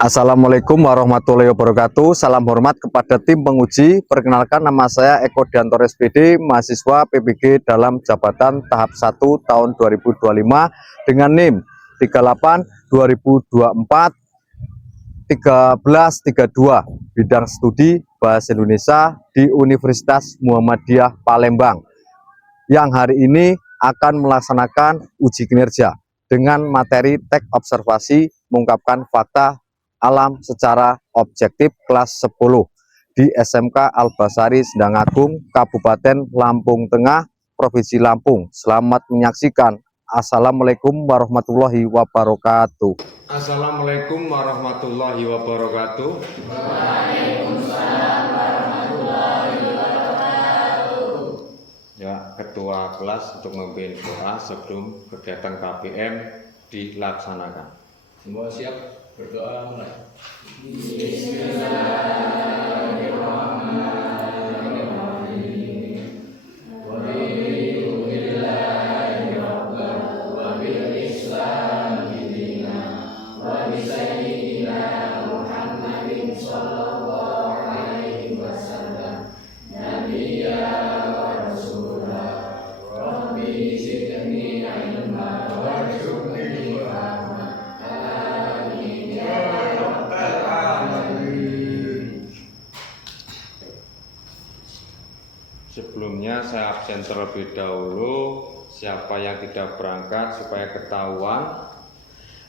Assalamualaikum warahmatullahi wabarakatuh. Salam hormat kepada tim penguji. Perkenalkan, nama saya Eko Dianto SPD, mahasiswa PBG dalam jabatan tahap 1 tahun 2025 dengan NIM 38 2024 1332, bidang studi Bahasa Indonesia di Universitas Muhammadiyah Palembang, yang hari ini akan melaksanakan uji kinerja dengan materi teks observasi mengungkapkan fakta alam secara objektif kelas 10 di SMK Al-Basari Sendang Agung, Kabupaten Lampung Tengah, Provinsi Lampung. Selamat menyaksikan. Assalamualaikum warahmatullahi wabarakatuh. Assalamualaikum warahmatullahi wabarakatuh. Waalaikumsalam warahmatullahi wabarakatuh. Ya, ketua kelas untuk memimpin doa sebelum kegiatan KPM dilaksanakan. Semua siap berdoa mulai. Sebelumnya saya absen terlebih dahulu. Siapa yang tidak berangkat supaya ketahuan.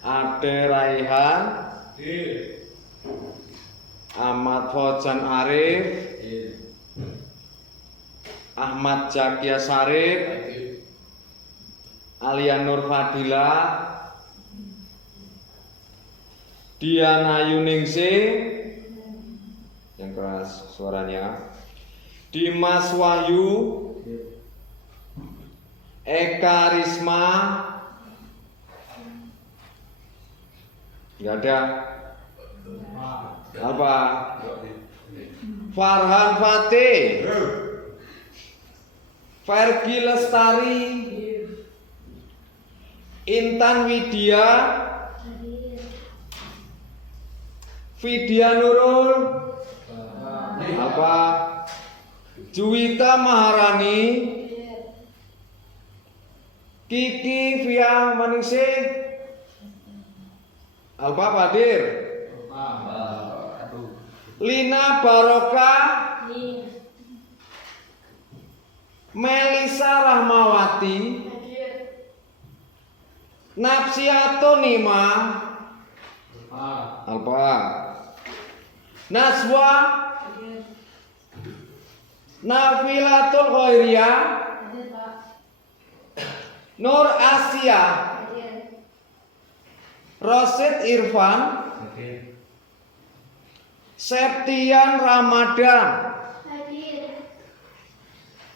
Ade Raihan, Ahmad Fauzan Arif, Ahmad Jakia Sarif, Alia Nur Fadila, Diana Yuningsih, yang keras suaranya, Dimas Wahyu, Eka Risma, nggak ada. Apa? Farhan Fatih, Fergi Lestari, Intan Widya, Vidya Nurul, apa? Juwita Maharani, Kiki Via Maningsih, Alfa Badir, Lina Baroka, Melisa Rahmawati, Napsiato Nima, Alfa, Naswa, Nafilatul Khairiyah, Nur Asia, Rosid Irfan, Septian Ramadan,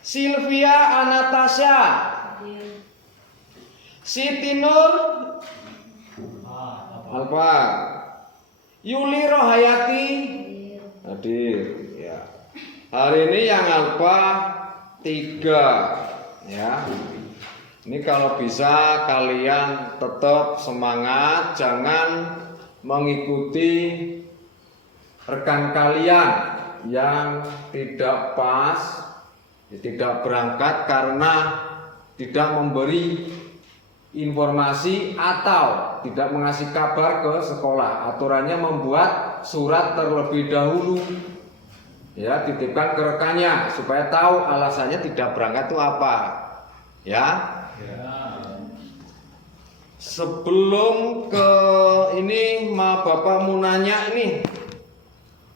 Sylvia Anastasia, Siti Nur, Alfa, Yuli Rohayati, hadir. Ya. Hari ini yang Alfa 3, ya. Ini kalau bisa kalian tetap semangat, jangan mengikuti rekan kalian yang tidak pas, tidak berangkat karena tidak memberi informasi atau tidak mengasih kabar ke sekolah. Aturannya membuat surat terlebih dahulu, ya, titipkan ke rekannya supaya tahu alasannya tidak berangkat itu apa, ya. Sebelum ke ini, Bapak mau nanya ini,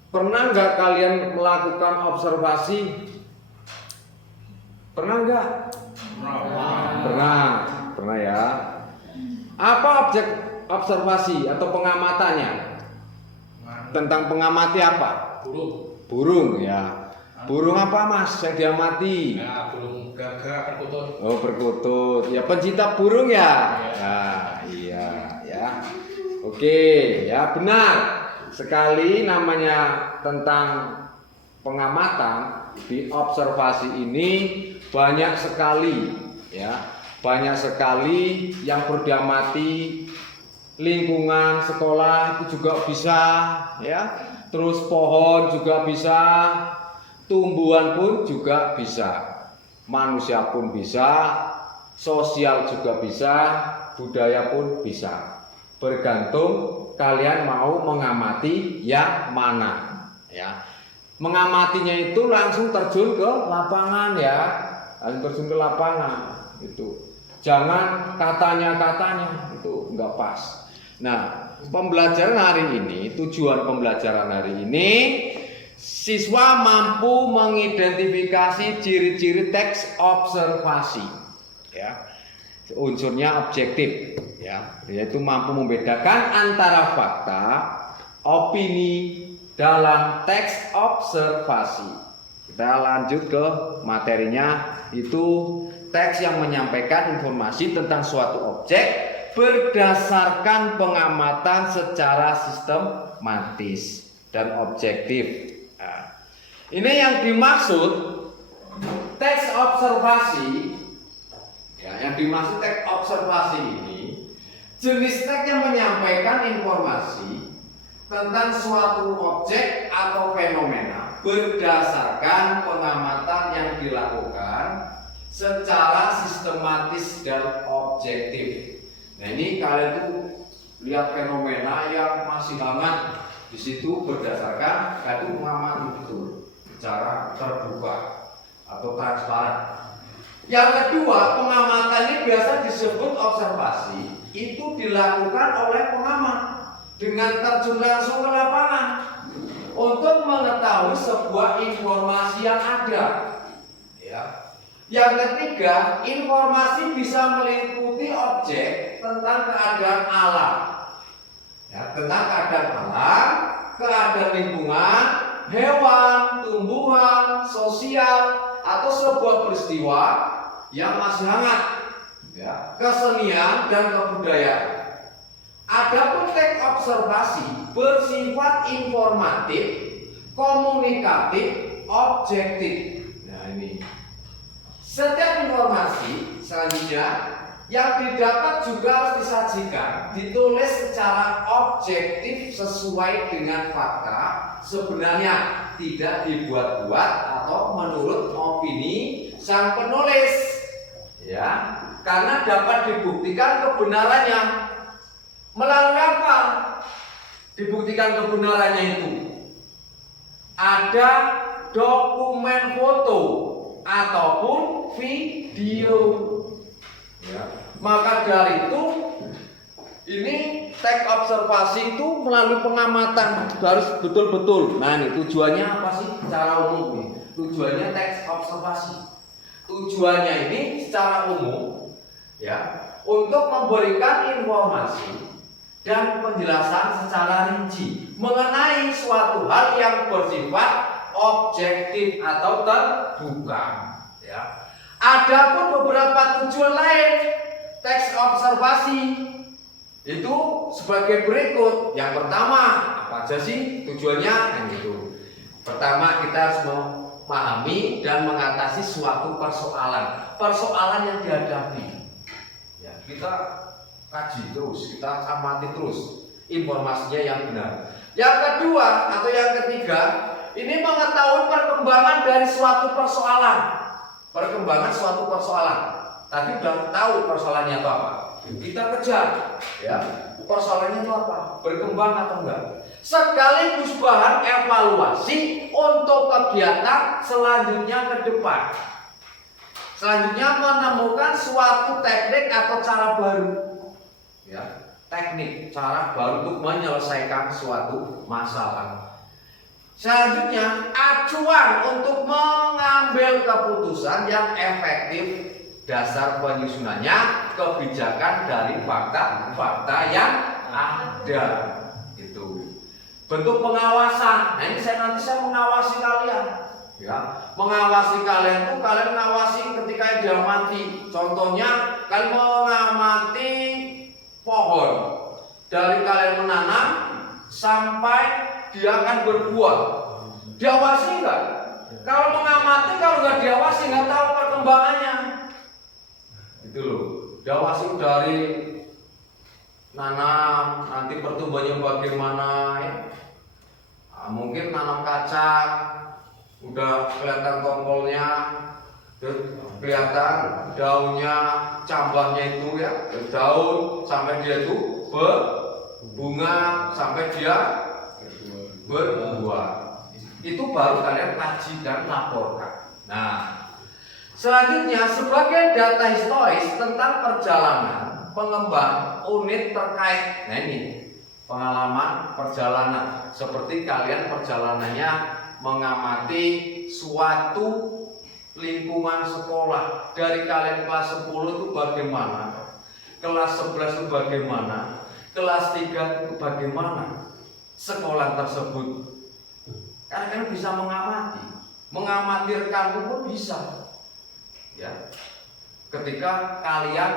pernah nggak kalian melakukan observasi? Pernah nggak? Pernah ya. Apa objek observasi atau pengamatannya? Tentang pengamati apa? Burung ya. Burung apa Mas yang diamati? Nah, burung gagak perkutut. Oh, perkutut. Ya, pencinta burung ya. Nah, iya ya. Oke, ya benar. Sekali namanya tentang pengamatan di observasi ini banyak sekali, ya. Banyak sekali yang perlu diamati lingkungan sekolah itu juga bisa, ya. Terus pohon juga bisa, tumbuhan pun juga bisa, manusia pun bisa, sosial juga bisa, budaya pun bisa. Bergantung kalian mau mengamati yang mana, ya. Mengamatinya itu langsung terjun ke lapangan, ya. Langsung terjun ke lapangan itu. Jangan katanya itu nggak pas. Nah, pembelajaran hari ini, tujuan pembelajaran hari ini, siswa mampu mengidentifikasi ciri-ciri teks observasi, ya. Unsurnya objektif, ya, yaitu mampu membedakan antara fakta, opini dalam teks observasi. Kita lanjut ke materinya, itu teks yang menyampaikan informasi tentang suatu objek berdasarkan pengamatan secara sistematis dan objektif. Nah, ini yang dimaksud teks observasi, ya, yang dimaksud teks observasi ini jenis teks yang menyampaikan informasi tentang suatu objek atau fenomena berdasarkan pengamatan yang dilakukan secara sistematis dan objektif. Nah, ini kalian tuh lihat fenomena yang masih hangat di situ berdasarkan kalian tuh mengamati betul secara terbuka atau transparan. Yang kedua, pengamatan ini biasa disebut observasi. Itu dilakukan oleh pengamat dengan terjun langsung ke lapangan untuk mengetahui sebuah informasi yang ada, ya. Yang ketiga, informasi bisa meliputi objek tentang keadaan alam, ya, tentang keadaan alam, keadaan lingkungan, hewan, tumbuhan, sosial, atau sebuah peristiwa yang masih hangat, ya, kesenian dan kebudayaan. Adapun teks observasi bersifat informatif, komunikatif, objektif. Nah, ini setiap informasi selanjutnya yang didapat juga harus disajikan, ditulis secara objektif sesuai dengan fakta sebenarnya, tidak dibuat-buat atau menurut opini sang penulis, ya, karena dapat dibuktikan kebenarannya. Melalui apa dibuktikan kebenarannya itu? Ada dokumen foto ataupun video, ya. Maka dari itu ini teks observasi itu melalui pengamatan harus betul-betul. Nah, ini tujuannya apa sih secara umum nih? Tujuannya teks observasi. Tujuannya ini secara umum, ya, untuk memberikan informasi dan penjelasan secara rinci mengenai suatu hal yang bersifat objektif atau terbuka, ya. Adapun beberapa tujuan lain teks observasi itu sebagai berikut. Yang pertama, apa aja sih tujuannya? Nah, itu. Pertama, kita harus memahami dan mengatasi suatu persoalan yang dihadapi. Ya, kita kaji terus, kita amati terus informasinya yang benar. Yang kedua atau yang ketiga, ini mengetahui perkembangan dari suatu persoalan. Perkembangan suatu persoalan. Tadi sudah tahu persoalannya itu apa. Kita kejar, ya, persoalannya itu apa, berkembang atau enggak. Sekaligus bahan evaluasi untuk kegiatan selanjutnya ke depan. Selanjutnya menemukan suatu teknik atau cara baru, ya, teknik cara baru untuk menyelesaikan suatu masalah. Selanjutnya acuan untuk mengambil keputusan yang efektif. Dasar penyusunannya kebijakan dari fakta-fakta yang ada. Itu bentuk pengawasan. Nah, ini nanti saya mengawasi kalian, ya. Mengawasi kalian tuh kalian mengawasi ketika diamati. Contohnya kalian mengamati pohon dari kalian menanam sampai dia akan berbuah. Diawasi enggak? Kalau mengamati, kalau nggak diawasi nggak tahu perkembangannya. Itu loh, diawasi dari nanam, nanti pertumbuhannya bagaimana ya. Mungkin nanam kacang, udah kelihatan tompolnya, kelihatan daunnya, cambahnya itu ya, daun sampai dia itu berbunga, sampai dia berbuah. Itu baru kalian kaji dan laporkan. Nah, selanjutnya sebagai data historis tentang perjalanan pengembang unit terkait. Nah ini pengalaman perjalanan, seperti kalian perjalanannya mengamati suatu lingkungan sekolah. Dari kalian kelas 10 itu bagaimana, kelas 11 itu bagaimana, kelas 3 itu bagaimana sekolah tersebut. Kalian bisa mengamati rekanmu pun bisa ya. Ketika kalian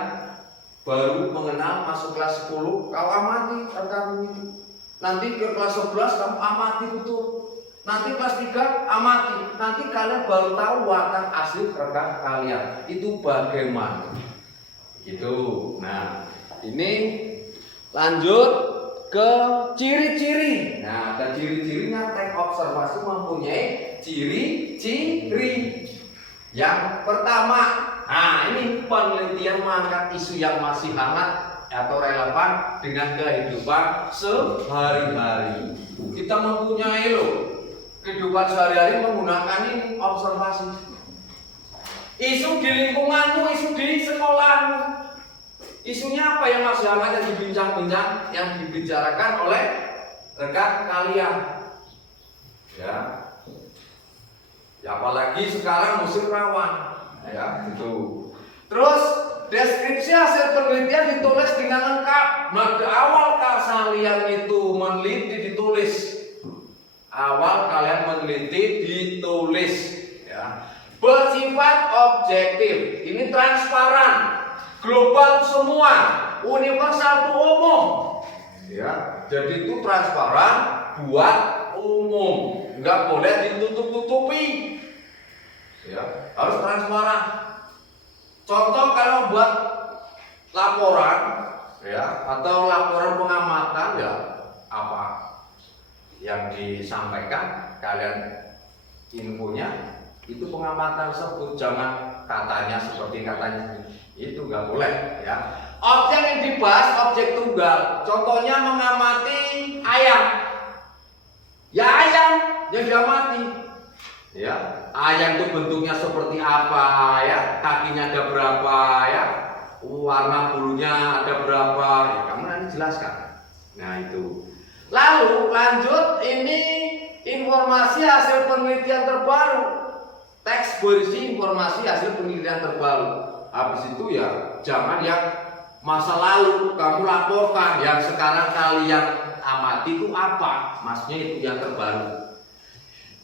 baru mengenal masuk kelas 10, kau amati rekanmu itu. Nanti ke kelas 11 kamu amati betul. Nanti kelas 3 amati. Nanti kalian baru tahu watak asli rekan kalian itu bagaimana. Gitu. Nah, ini lanjut ke ciri-ciri. Nah, ada ciri-cirinya. Tek observasi mempunyai ciri-ciri. Yang pertama, nah ini penelitian mengangkat isu yang masih hangat atau relevan dengan kehidupan sehari-hari. Kita mempunyai kehidupan sehari-hari menggunakan ini observasi. Isu di lingkunganmu, isu di sekolahmu. Isunya apa yang masih hangat yang dibincang-bincang, yang dibicarakan oleh rekan kalian? Ya, apalagi sekarang musim rawan, ya gitu. Terus deskripsi hasil penelitian ditulis dengan lengkap. Maka awal kalian itu meneliti ditulis. Awal kalian meneliti ditulis, ya. Bersifat objektif. Ini transparan. Global semua, universal itu umum, ya. Jadi itu transparan buat umum, nggak boleh ditutup-tutupi, ya. Harus transparan. Contoh kalau buat laporan, ya, atau laporan pengamatan, ya, apa yang disampaikan kalian infonya itu pengamatan tersebut, jangan katanya seperti katanya. Itu nggak boleh ya. Objek yang dibahas objek tunggal. Contohnya mengamati ayam. Ya ayam yang diamati. Ya, ayam itu bentuknya seperti apa ya? Kakinya ada berapa ya? Warna bulunya ada berapa? Ya, kamu nanti jelaskan. Nah, itu. Lalu lanjut ini informasi hasil penelitian terbaru. Teks berisi informasi hasil penelitian terbaru. Habis itu ya jangan yang masa lalu kamu laporkan, yang sekarang kalian amati itu apa, maksudnya itu yang terbaru.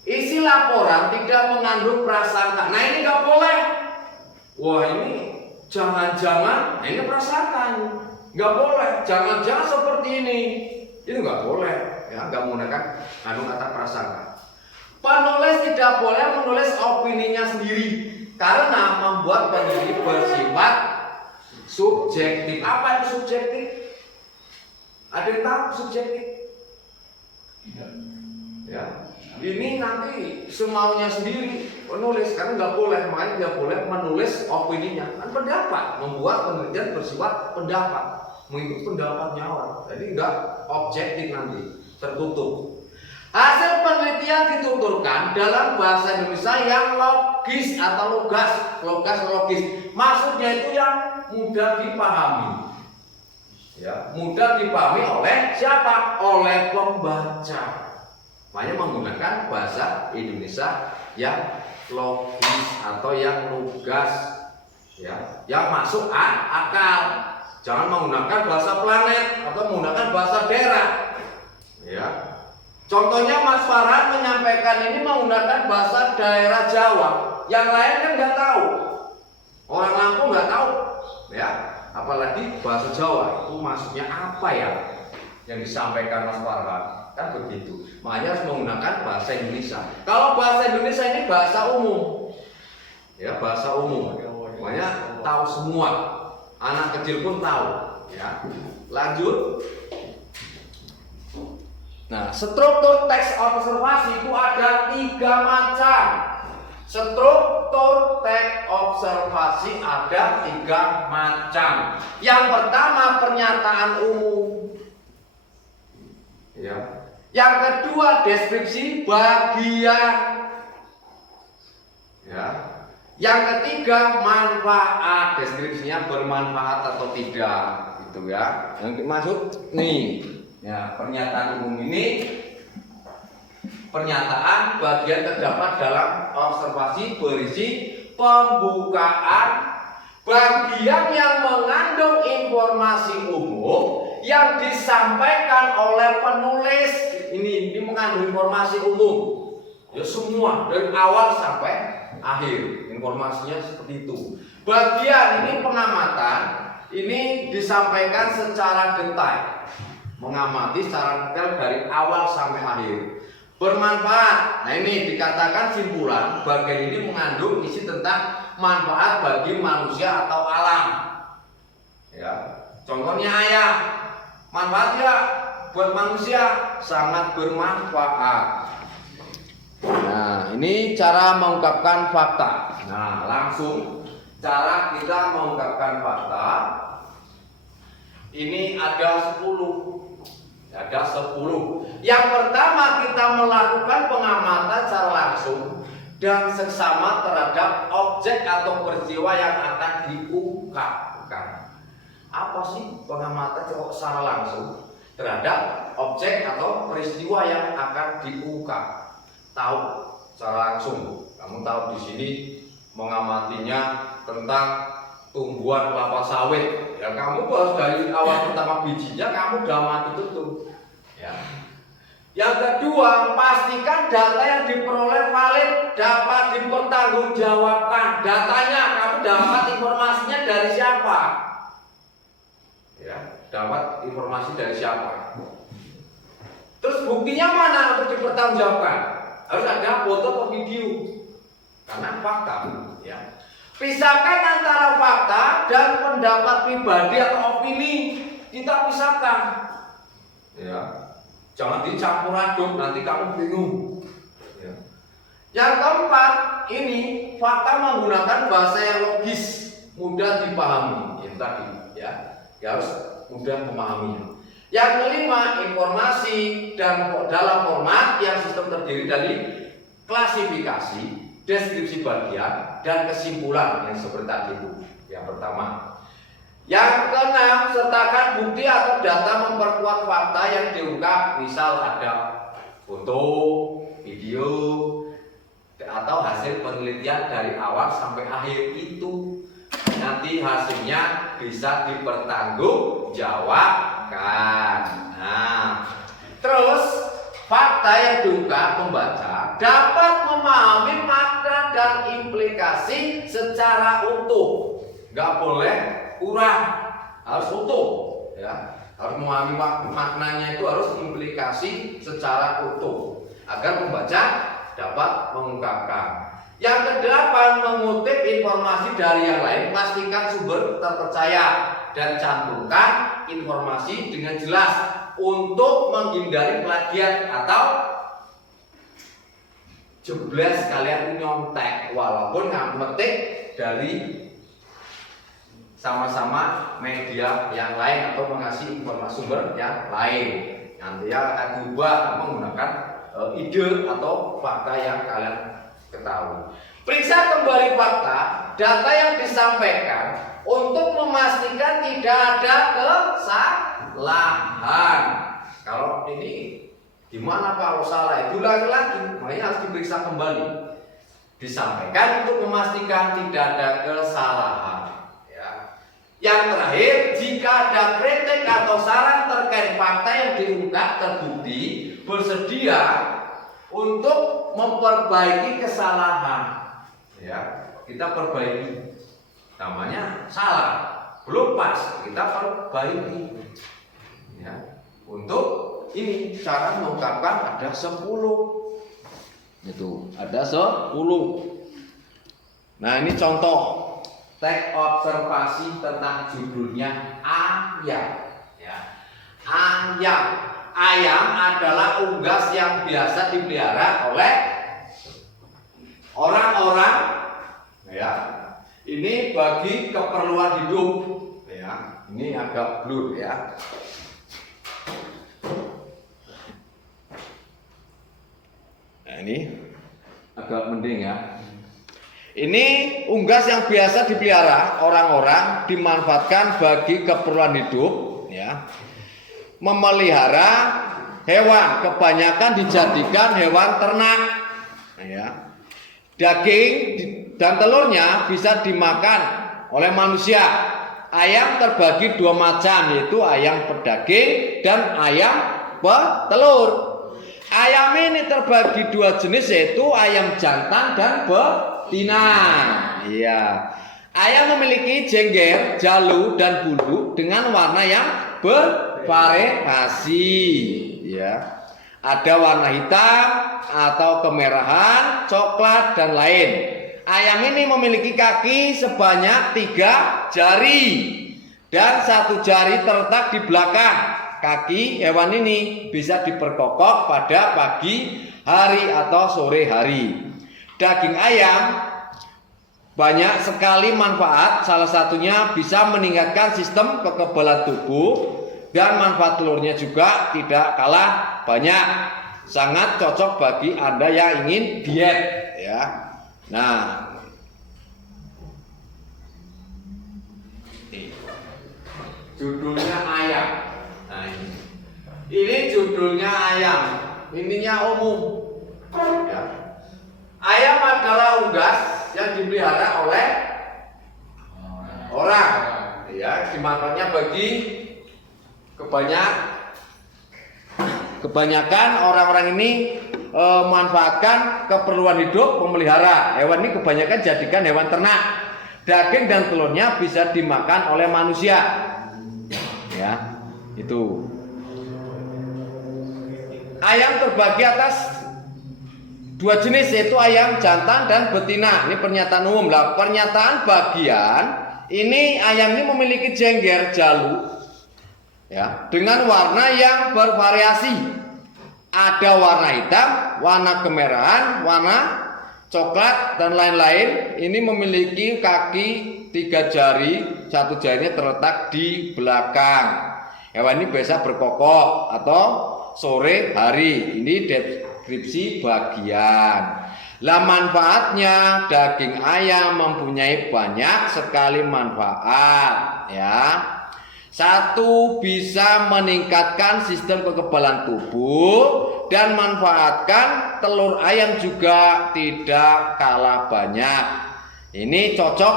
Isi laporan tidak mengandung prasangka. Nah ini nggak boleh. Wah ini jangan-jangan, ini prasangka, nggak boleh. Jangan-jangan seperti ini, itu nggak boleh. Ya nggak menggunakan kata prasangka. Penulis tidak boleh menulis opininya sendiri karena membuat peneliti bersifat subjektif. Apa itu subjektif? Ada yang tahu subjektif? Ya, ini nanti semaunya sendiri penulis karena nggak boleh, makanya nggak boleh menulis opininya. Kan pendapat, membuat penelitian bersifat pendapat, mengikuti pendapatnya orang. Jadi nggak objektif nanti, tertutup. Hasil penelitian dituturkan dalam bahasa Indonesia yang logis atau logis. Maksudnya itu yang mudah dipahami. Ya, mudah dipahami oleh siapa? Oleh pembaca. Makanya menggunakan bahasa Indonesia yang logis atau yang lugas, ya, yang masuk akal. Jangan menggunakan bahasa planet atau menggunakan bahasa daerah. Ya. Contohnya Mas Farhan menyampaikan ini menggunakan bahasa daerah Jawa, yang lain kan nggak tahu, orang Lampung nggak tahu, ya, apalagi bahasa Jawa itu maksudnya apa ya yang disampaikan Mas Farhan, kan begitu. Makanya harus menggunakan bahasa Indonesia. Kalau bahasa Indonesia ini bahasa umum, ya bahasa umum, makanya tahu semua, anak kecil pun tahu, Ya, lanjut. Nah, struktur teks observasi itu ada 3 macam. Struktur teks observasi ada 3 macam. Yang pertama pernyataan umum. Ya. Yang kedua deskripsi bagian. Ya. Yang ketiga manfaat, deskripsinya bermanfaat atau tidak, gitu ya. Yang dimaksud nih, ya pernyataan umum ini pernyataan bagian terdapat dalam observasi berisi pembukaan bagian yang mengandung informasi umum yang disampaikan oleh penulis. Ini mengandung informasi umum, ya semua dari awal sampai akhir informasinya seperti itu. Bagian ini pengamatan ini disampaikan secara detail, mengamati secara detail dari awal sampai akhir. Bermanfaat. Nah ini dikatakan simpulan bagian ini mengandung isi tentang manfaat bagi manusia atau alam. Ya, contohnya ayam, manfaat ya buat manusia, sangat bermanfaat. Nah, ini cara mengungkapkan fakta. Nah, langsung cara kita mengungkapkan fakta. Ini ada 10. Ada 10. Yang pertama kita melakukan pengamatan secara langsung dan seksama terhadap objek atau peristiwa yang akan diungkapkan. Apa sih pengamatan secara langsung terhadap objek atau peristiwa yang akan diungkap? Tahu secara langsung. Kamu tahu di sini mengamatinya tentang tumbuhan kelapa sawit. Ya kamu harus dari awal pertama bijinya kamu udah amati itu. Ya. Yang kedua, pastikan data yang diperoleh valid, dapat dipertanggungjawabkan. Datanya kamu dapat informasinya dari siapa? Ya, dapat informasi dari siapa? Terus buktinya mana untuk dipertanggungjawabkan? Harus ada foto atau video. Karena fakta, ya. Pisahkan antara fakta dan pendapat pribadi atau opini. Kita pisahkan. Ya. Jangan dicampur aduk, nanti kamu bingung. Ya. Yang keempat, ini fakta menggunakan bahasa yang logis, mudah dipahami. Itu tadi, ya. Ya harus mudah memahaminya. Yang kelima, informasi dan dalam format yang sistem terdiri dari klasifikasi, deskripsi bagian, dan kesimpulan yang seperti tadi itu. Yang pertama. Yang keenam, sertakan bukti atau data memperkuat fakta yang diungkap. Misal ada foto, video, atau hasil penelitian dari awal sampai akhir itu. Nanti hasilnya bisa dipertanggungjawabkan. Nah, terus fakta yang diungkap pembaca dapat memahami makna dan implikasi secara utuh. Nggak boleh kurang, harus utuh, ya. Harus memahami maknanya, itu harus implikasi secara utuh agar pembaca dapat mengungkapkan. Yang kedelapan, mengutip informasi dari yang lain, pastikan sumber terpercaya dan cantumkan informasi dengan jelas untuk menghindari plagiat atau jebles kalian nyontek walaupun ngetik dari sama-sama media yang lain atau mengasih informasi sumber yang lain. Nanti akan diubah menggunakan ide atau fakta yang kalian ketahui. Periksa kembali fakta, data yang disampaikan untuk memastikan tidak ada kesalahan. Kalau ini gimana kalau salah? Itu lagi, makanya harus diperiksa kembali. Disampaikan untuk memastikan tidak ada kesalahan. Yang terakhir, jika ada kritik atau saran terkait fakta yang diungkap terbukti, bersedia untuk memperbaiki kesalahan. Ya, kita perbaiki. Namanya salah, belum pas, kita perbaiki. Ya, untuk ini cara mengungkapkan ada 10. Itu ada 10. Nah, ini contoh teks observasi tentang judulnya A ayam. Ya. Ayam. Ayam adalah unggas yang biasa dipelihara oleh orang-orang, ya. Ini bagi keperluan hidup, ya. Ini agak blur, ya. Nah, ini agak mending, ya. Ini unggas yang biasa dipelihara orang-orang, dimanfaatkan bagi keperluan hidup, ya. Memelihara hewan, kebanyakan dijadikan hewan ternak, ya. Daging dan telurnya bisa dimakan oleh manusia. Ayam terbagi dua macam, yaitu ayam pedaging dan ayam petelur. Ayam ini terbagi dua jenis, yaitu ayam jantan dan betina. Iya. Ayam memiliki jengger, jalu dan bulu dengan warna yang bervariasi. Ya. Ada warna hitam atau kemerahan, coklat dan lain. Ayam ini memiliki kaki sebanyak 3 jari dan 1 jari terletak di belakang kaki. Hewan ini bisa diperkokok pada pagi hari atau sore hari. Daging ayam banyak sekali manfaat, salah satunya bisa meningkatkan sistem kekebalan tubuh, dan manfaat telurnya juga tidak kalah banyak. Sangat cocok bagi Anda yang ingin diet, ya. Nah, judulnya ayam. Nah, ini judulnya ayam. Ininya umum, ya. Ayam adalah unggas yang dipelihara oleh orang, ya. Dimanfaatnya bagi kebanyakan orang-orang ini memanfaatkan keperluan hidup memelihara. Hewan ini kebanyakan jadikan hewan ternak. Daging dan telurnya bisa dimakan oleh manusia. Ya, itu. Ayam terbagi atas 2 jenis, yaitu ayam jantan dan betina. Ini pernyataan umum. Lah, pernyataan bagian ini ayam ini memiliki jengger, jalu, ya, dengan warna yang bervariasi. Ada warna hitam, warna kemerahan, warna coklat dan lain-lain. Ini memiliki kaki 3 jari, 1 jarinya terletak di belakang. Hewan ini biasa berkokok atau sore hari. Ini deskripsi bagian. Lah, manfaatnya, daging ayam mempunyai banyak sekali manfaat, ya. 1, bisa meningkatkan sistem kekebalan tubuh, dan manfaatkan telur ayam juga tidak kalah banyak. Ini cocok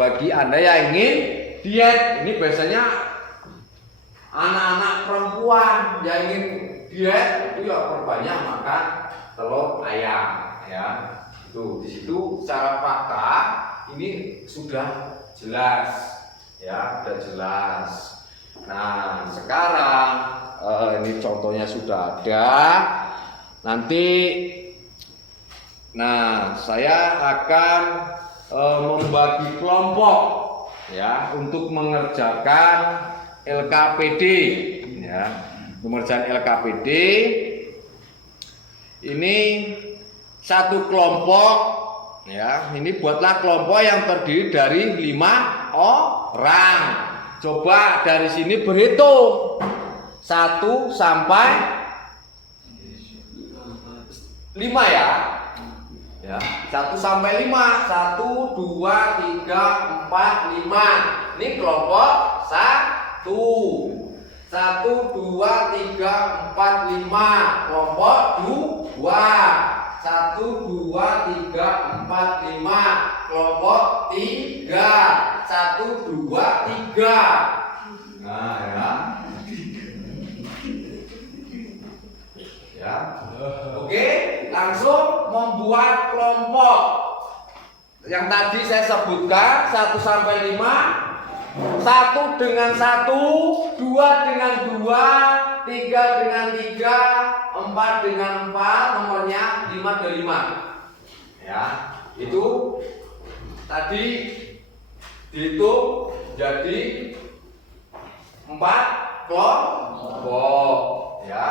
bagi Anda yang ingin diet. Ini biasanya anak-anak perempuan yang ingin diet itu ya perbanyak makan telur ayam, ya. Itu di situ secara fakta ini sudah jelas, ya, sudah jelas. Nah, sekarang ini contohnya sudah ada. Nanti, nah, saya akan membagi kelompok, ya, untuk mengerjakan LKPD, ya. Pengerjaan LKPD ini 1 kelompok, ya. Ini buatlah kelompok yang terdiri dari 5 orang. Coba dari sini berhitung 1 sampai 5, ya. Ya, 1 sampai 5. 1, 2, 3, 4, 5. Ini kelompok 1. 1, 2, 3, 4, 5. Kelompok 2. 1, 2, 3, 4, 5. Kelompok 3. 1, 2, 3. Nah, ya. Ya. Oke, langsung membuat kelompok. Yang tadi saya sebutkan 1 sampai 5. 1 dengan 1, 2 dengan 2, 3 dengan 3, 4 dengan 4, nomornya 5 dari 5. Ya, itu tadi dihitung jadi 4 kelompok ya.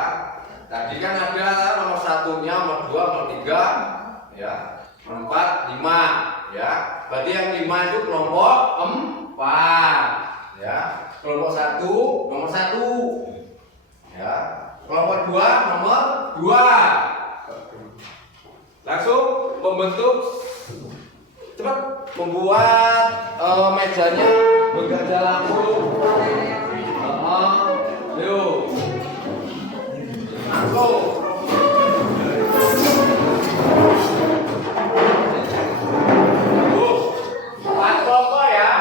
Tadi kan ada nomor satunya, nomor 2, nomor 3 ya, nomor 4, 5 ya. Berarti yang 5 itu kelompok 4 ya. Kelompok 1 nomor 1 ya. Kelompok 2 nomor 2. Langsung membentuk, cepat membuat mejanya bekerja langsung. Yuk, langsung. Empat kelompok ya.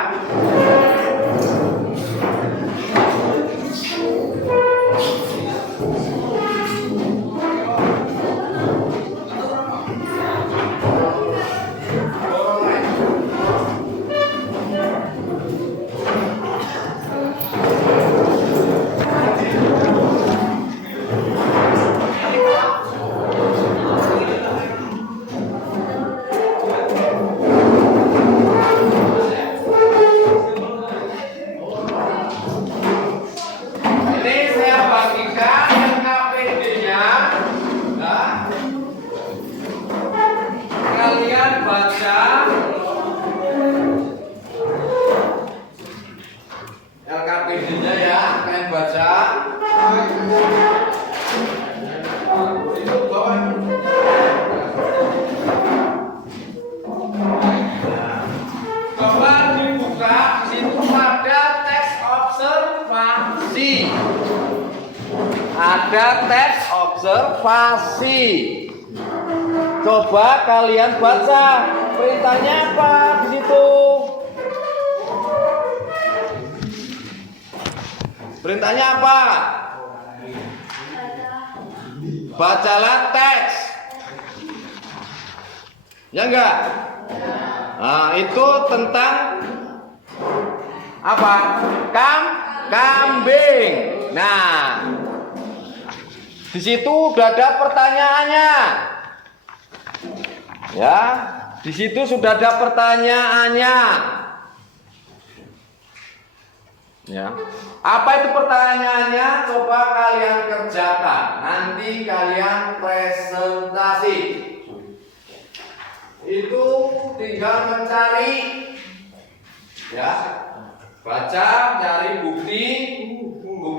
Ini saya bagikan yang KPD-nya. Nah, kalian baca LKPD-nya ya, kalian baca. Itu bawah. Coba dibuka, situ ada teks observasi. Ada teks observasi. Coba kalian baca perintahnya apa di situ. Perintahnya apa? Bacalah teks. Ya enggak? Nah, itu tentang apa? Kambing. Nah, di situ udah ada pertanyaannya. Ya, di situ sudah ada pertanyaannya. Ya. Apa itu pertanyaannya? Coba kalian kerjakan. Nanti kalian presentasi. Itu tinggal mencari, ya, baca, cari bukti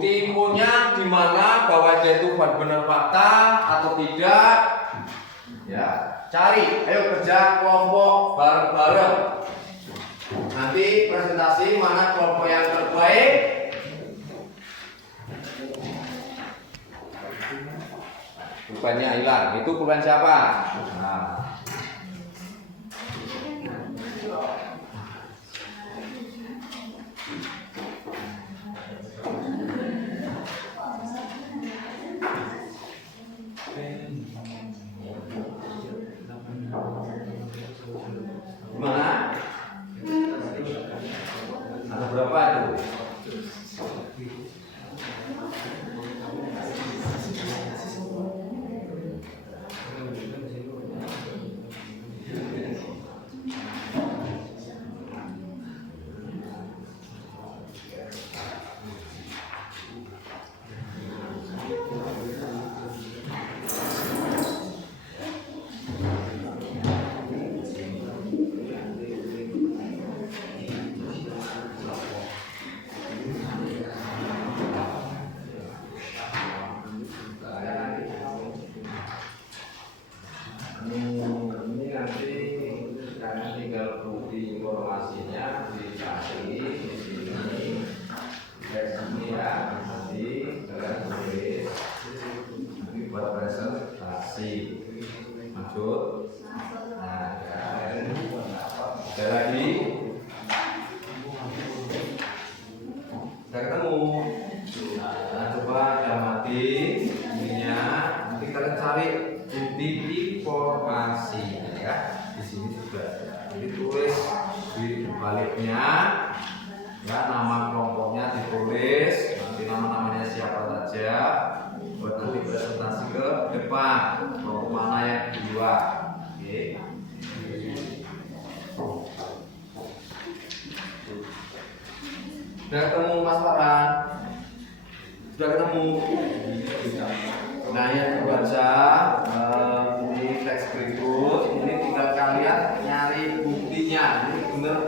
infonya di mana bahwa dia itu benar fakta atau tidak, ya, cari. Ayo kerja kelompok bareng-bareng. Nanti presentasi mana kelompok yang terbaik. Bukannya hilang, itu bukan siapa? Nah. Gimana? Ada berapa itu? Ada lagi? Udah ketemu? Nah, coba amati ininya. Nanti kalian cari bukti informasi ya. Di sini juga. Jadi tulis di baliknya, ya, nama kelompoknya ditulis. Nanti nama-namanya siapa saja. Buat nanti presentasi ke depan. Kelompok mana yang kedua? Oke. Udah ketemu Mas Farhan? Sudah ketemu. Nah, yang dibaca ini teks berikut ini tinggal kalian nyari buktinya. Ini benar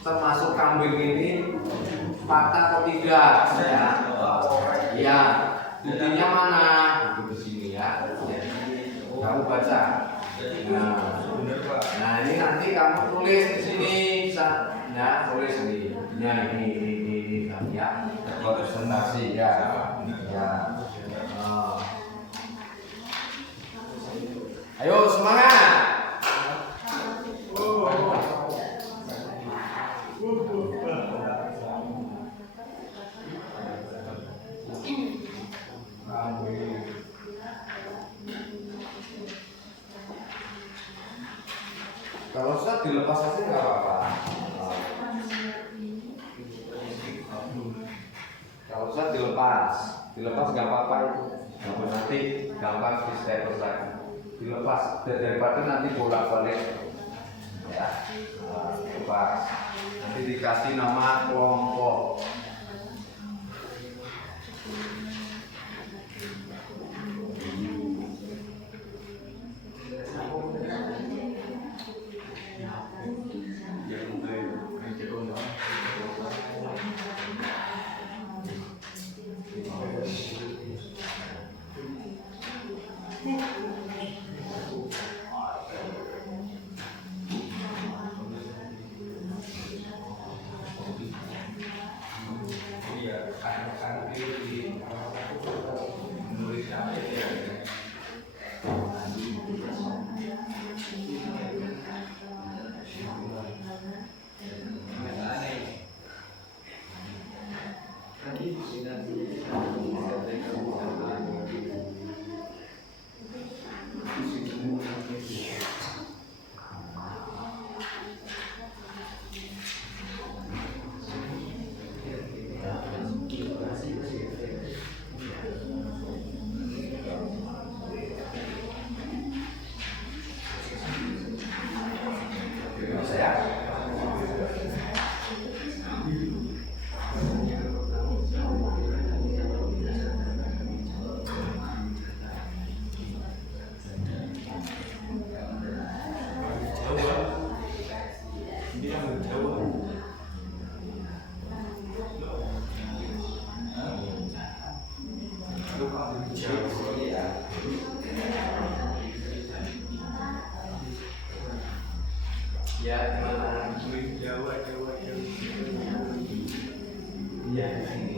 termasuk kambing ini fakta atau tidak ya? Iya. Buktinya mana? Di sini ya. Kamu baca. Nah, ini nanti kamu tulis di sini bisa ya, tulis ini. Ini ya. Presentasi ya. Ya. Ayo semangat. Kalau susah dilepas aja nggak apa-apa. Kalau susah dilepas nggak apa-apa itu. Nanti gampang di-staples lagi. Dilepas daripada nanti bolak-balik. Ya, lepas. Nanti dikasih nama kelompok. Ya, gimana? Jawa. Ya, di sini.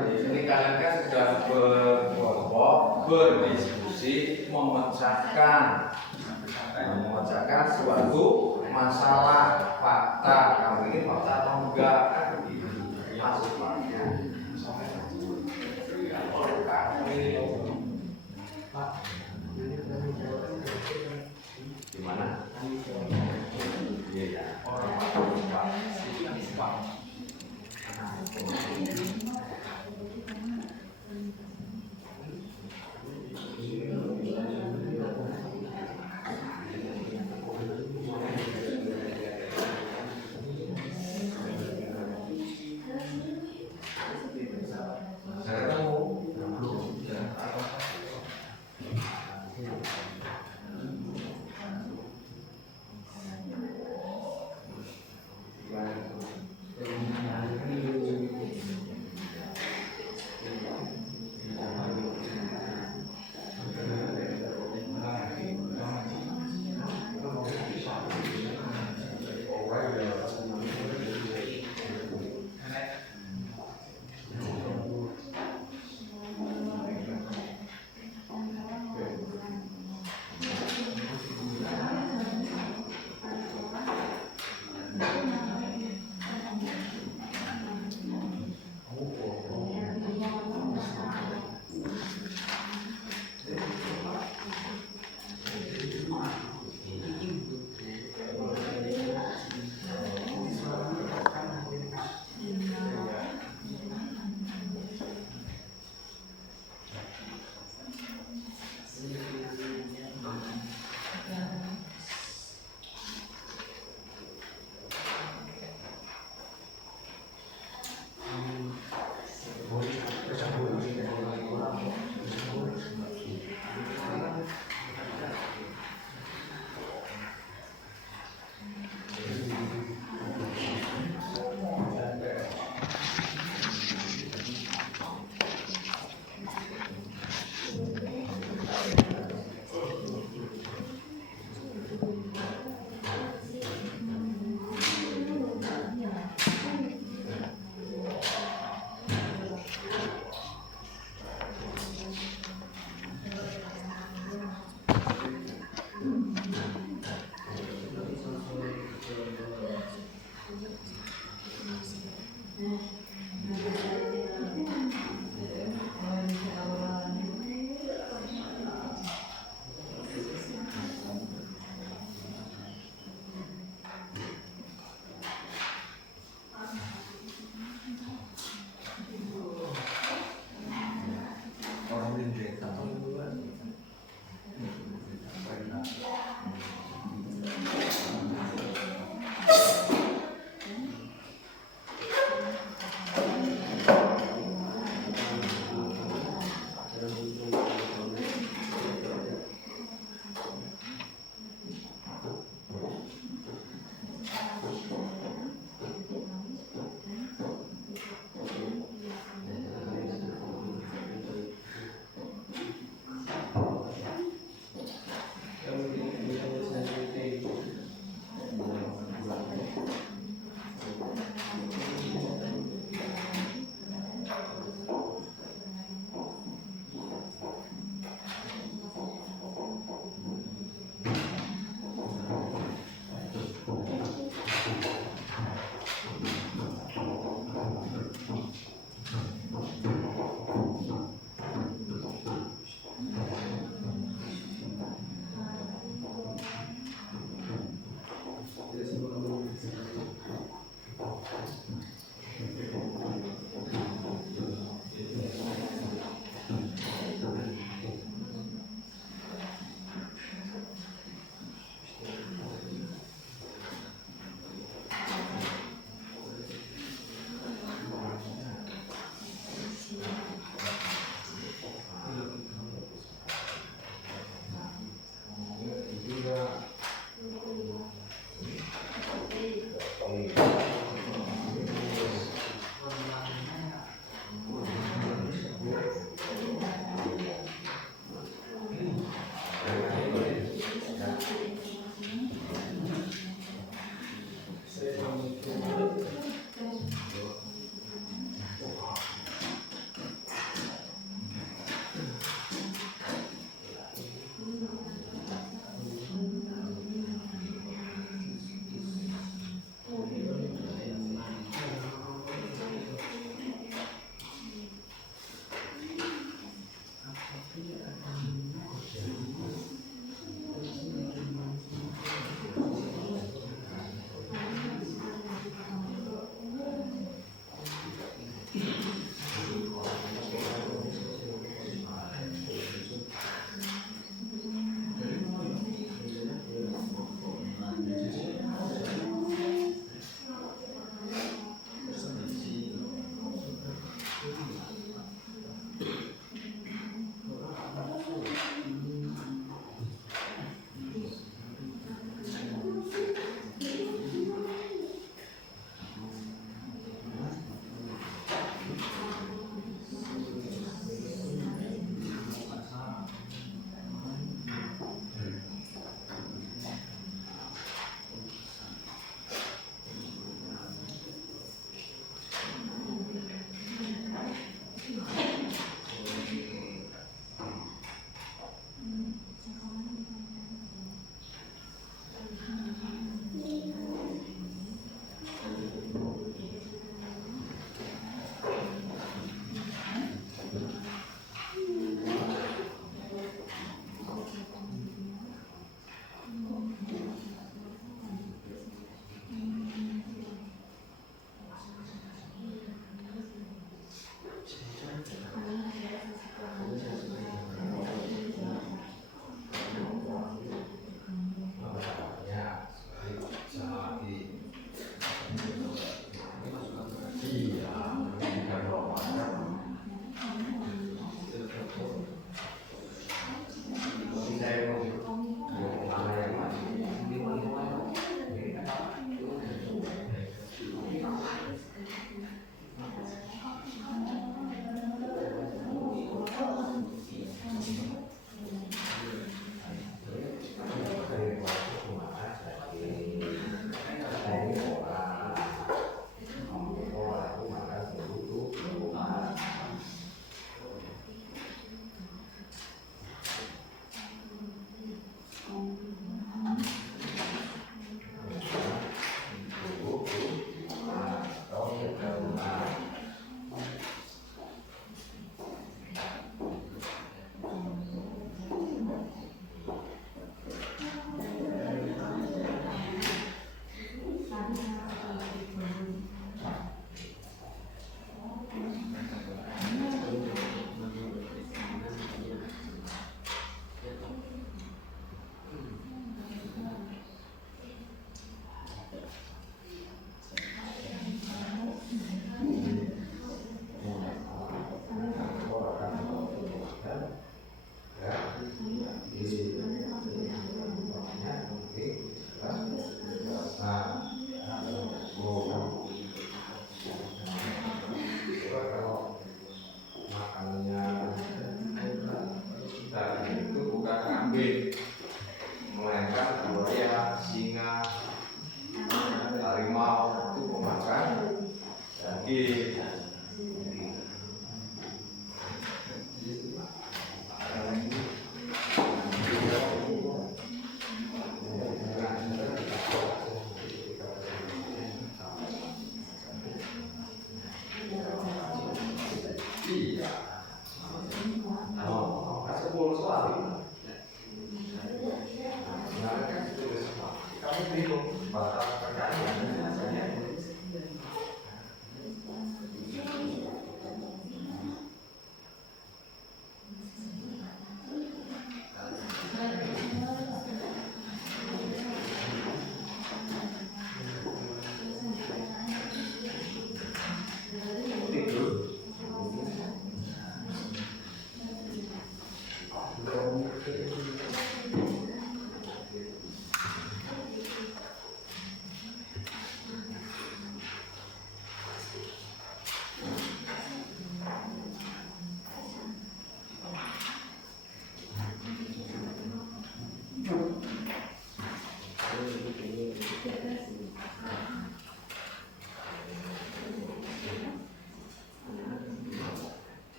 Ini kalian kan sudah berkelompok, berdiskusi, memecahkan suatu masalah fakta. Kamu ini fakta atau enggak? Kan begitu. Maksudnya. Gimana? Iya. Orang Pak.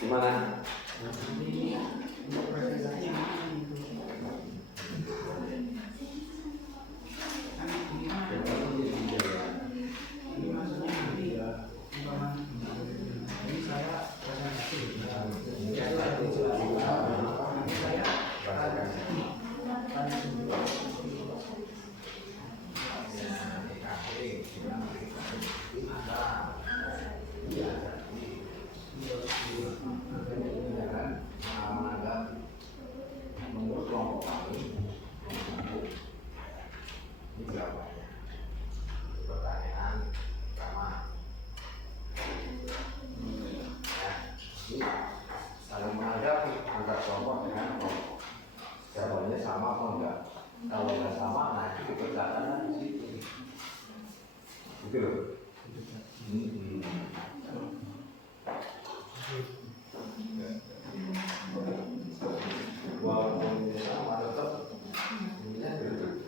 Gimana? Menurut kelompok kami, ini jawabannya. Pertanyaan pertama. Ya, ini saling menghadapi antara kelompok dengan kelompok. Jawabannya sama atau enggak? Kalau enggak sama, nah itu keberatan di situ. Gitu loh. Walaupun sama tetap ininya berbeda.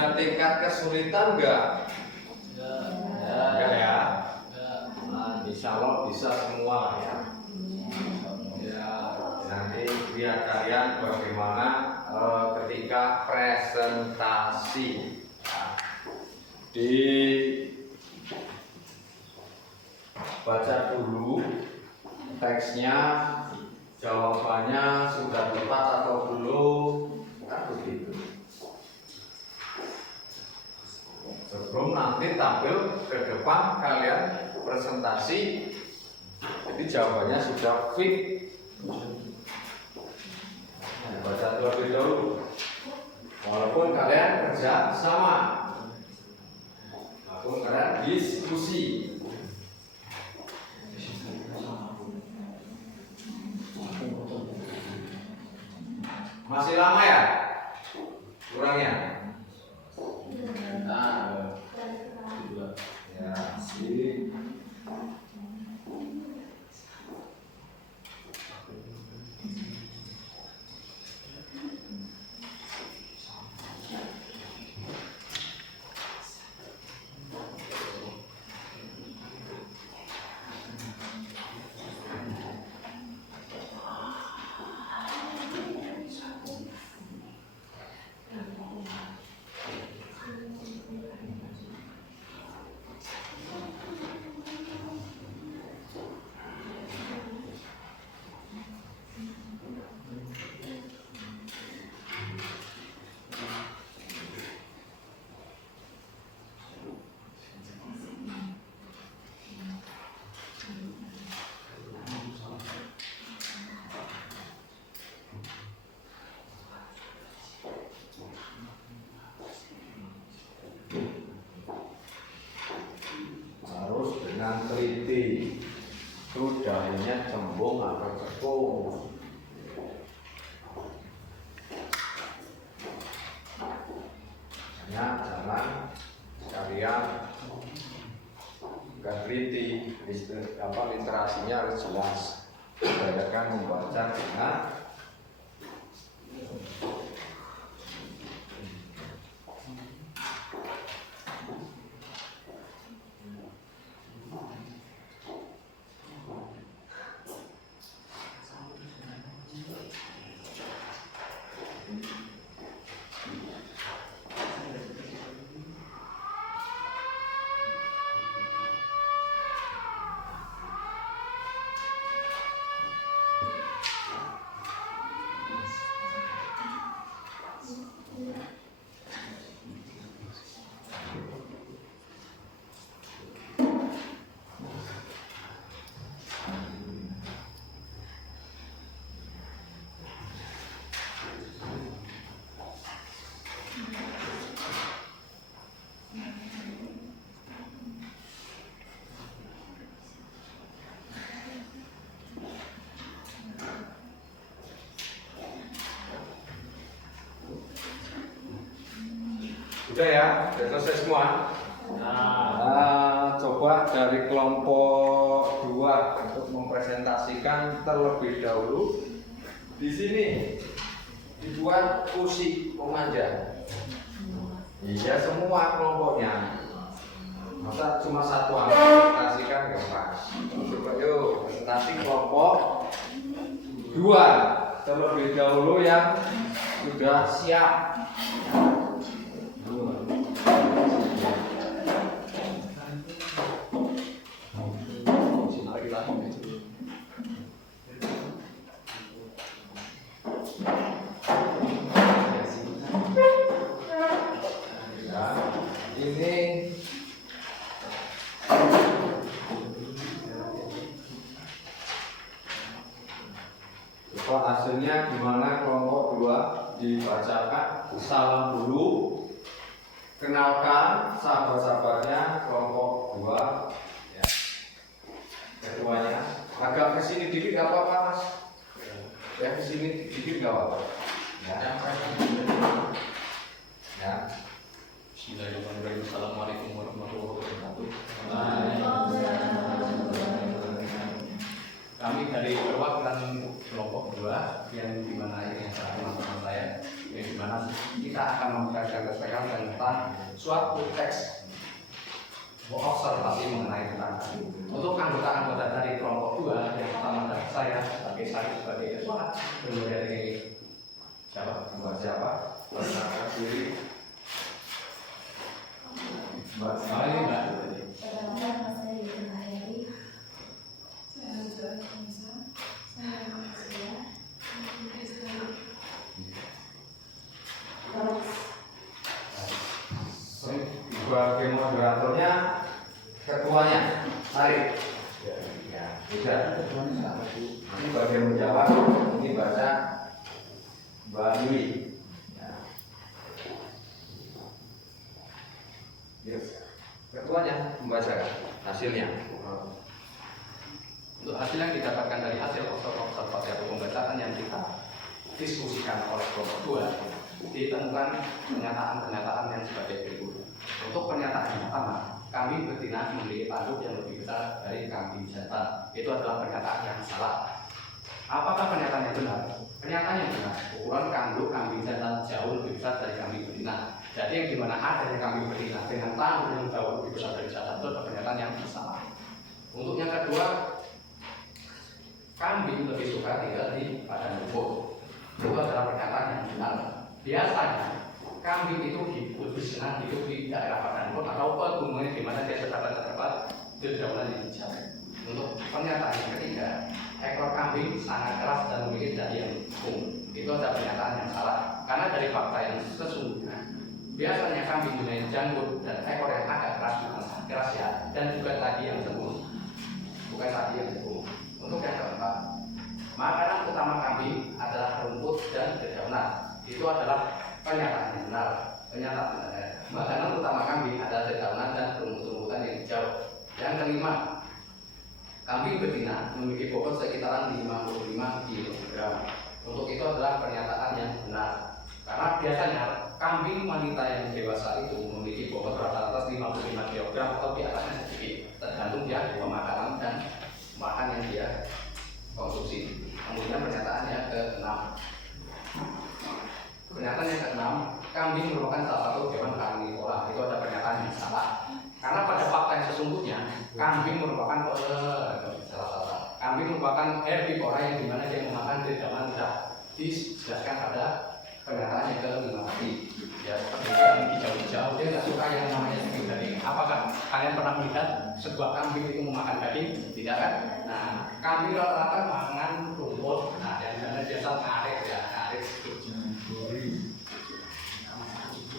Ada tingkat kesulitan enggak? Enggak ya? Nah, insya Allah bisa semua ya. Ya, nanti lihat kalian bagaimana ketika presentasi. Ya. Baca dulu teksnya, jawabannya sudah tepat atau belum, kan begitu. Sebelum nanti tampil ke depan kalian presentasi, jadi jawabannya sudah fit. Baca terlebih dahulu, walaupun kalian kerja sama, walaupun kalian diskusi. Masih lama ya? Kurangnya? Nah, ya, sih. Harus dengan teliti. Itu daunnya cembung atau cekung. Makanya jangan sekalian gak teliti, literasinya harus jelas. Kebanyakan membaca dengan udah ya, sudah selesai semua. Nah, coba dari kelompok 2 untuk mempresentasikan terlebih dahulu. Di sini dibuat kursi pemanja. Iya, semua kelompoknya. Masa cuma satu anak presentasikan nggak pas. Coba yuk presentasi kelompok 2 terlebih dahulu yang sudah siap. Ini coba hasilnya gimana kelompok 2 dibacakan. Salam dulu, kenalkan sahabat-sahabatnya kelompok 2 ya. Ketuanya agak kesini dikit gak apa-apa mas, ya kesini dikit gak apa-apa ya. Ya. Bismillahirrahmanirrahim. Assalamualaikum warahmatullahi wabarakatuh. Kami dari perwakilan kelompok 2 yang dimana ini adalah teman-teman saya, yang dimana kita akan memberikan keterangan tentang suatu teks observasi mengenai tentang untuk anggota-anggota dari kelompok 2 yang pertama dari saya sebagai ketua, kedua dari siapa? Perkenalkan diri. Mbak. Oh, ini Mbak. Perkenalkan, nama saya Yudi Mahyari. Saya Joan Nisa. Saya manusia. Terus Sebagai moderatornya, ketuanya, tarik. Ya, sudah. Ini bagian menjawab, ini baca Mbak Yuli. Yes. Ketuanya membacakan hasilnya. Untuk hasil yang didapatkan dari hasil observasi atau pembacaan yang kita diskusikan oleh kelompok 2, ditemukan pernyataan-pernyataan yang sebagai berikut. Untuk pernyataan yang pertama, kambing betina memiliki tanduk yang lebih besar dari kambing jantan. Itu adalah pernyataan yang salah. Apakah pernyataan yang benar? Pernyataan yang benar, ukuran tanduk kambing jantan jauh lebih besar dari kambing betina. Jadi yang dimana adanya kambing betina dengan tanduk yang jauh lebih besar dari jantan itu adalah pernyataan yang salah. Untuk yang kedua, kambing lebih suka tinggal di padang rumput. Itu adalah pernyataan yang benar. Biasanya kambing itu lebih senang hidup di daerah padang rumput atau pegunungan di mana dia terdapat dedaunan yang hijau. Untuk pernyataan yang ketiga, ekor kambing sangat keras dan memiliki dadi yang empuk. Itu adalah pernyataan yang salah. Karena dari fakta yang sesungguhnya, biasanya kambing mempunyai janggut dan ekor yang agak keras, bukan sangat keras ya, dan juga dadi yang empuk. Bukan dadi yang empuk. Untuk yang keempat, makanan utama kambing adalah rumput dan dedaunan. Itu adalah pernyataan yang benar. Makanan utama kambing adalah dedaunan dan rumput-rumputan yang hijau. Yang kelima, kambing betina memiliki bobot sekitaran 55 kg. Untuk itu adalah pernyataan yang benar. Karena biasanya kambing wanita yang dewasa itu memiliki bobot rata-rata 55 kg atau di atasnya sedikit, tergantung dia makanan dan makan yang dia konsumsi. Kemudian pernyataan yang ke-6. Pernyataan yang ke-6, kambing merupakan salah satu hewan karnivora. Itu ada pernyataan yang salah. Karena pada fakta yang sesungguhnya, kambing merupakan kambing merupakan herbivora yang dimana dia memakan dedaunan. Sudah dijelaskan pada pernyataan yang ke-5 tadi. Ya, seperti yang hijau-hijau, dia nggak suka yang namanya daging. Apakah kalian pernah melihat sebuah kambing itu memakan daging? Tidak kan? Nah, kambing rata-rata makan rumput. Nah, yang mana biasa ngarit ya, ngarit.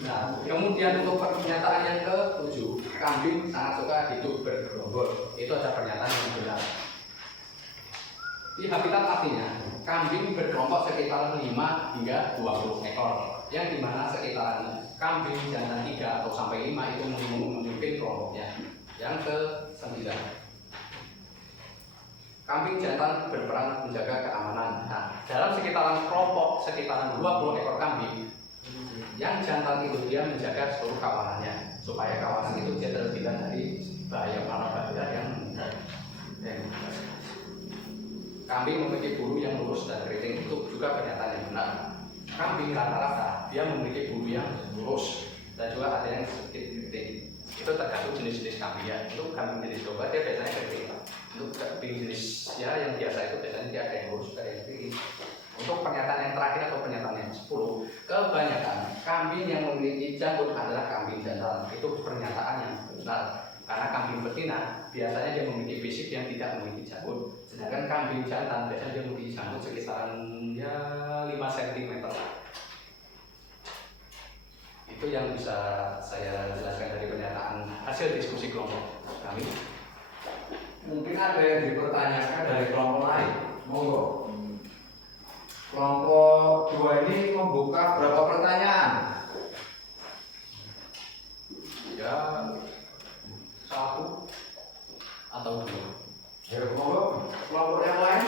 Nah, kemudian untuk pernyataan yang ke-7, kambing sangat suka hidup bergerombol. Itu ada pernyataan yang benar. Di habitat artinya, kambing berkelompok sekitar 5 hingga 20 ekor. Yang dimana sekitar kambing jantan 3 atau sampai 5 itu memimpin kelompoknya. Yang ke-9, kambing jantan berperan menjaga keamanan. Nah, dalam sekitaran kelompok sekitaran 20 ekor kambing, yang jantan itu dia menjaga seluruh kawanannya supaya kawanan itu dia terhindar dari bahaya bahaya yang kambing memiliki bulu yang lurus dan keriting. Itu juga pernyataan yang benar. Kambing rata-rata dia memiliki bulu yang lurus dan juga ada yang sedikit keriting. Itu tergantung jenis-jenis kambing ya. Untuk kambing jenis domba dia biasanya keriting. Untuk kambing jenis ya yang biasa itu biasanya dia ada yang lurus, ada yang keriting. Untuk pernyataan yang terakhir atau pernyataan yang 10, kebanyakan kambing yang memiliki janggut adalah kambing jantan. Itu pernyataan yang benar. Karena kambing betina biasanya dia memiliki fisik yang tidak memiliki janggut. Sedangkan kambing jantan biasanya dia memiliki janggut sekitaran ya 5 cm. Itu yang bisa saya jelaskan dari pernyataan hasil diskusi kelompok kami. Mungkin ada yang dipertanyakan dari kelompok lain. Monggo. Kelompok 2 ini membuka berapa pertanyaan? Ya 1 atau 2. Ya, monggo. Kelompok yang lain?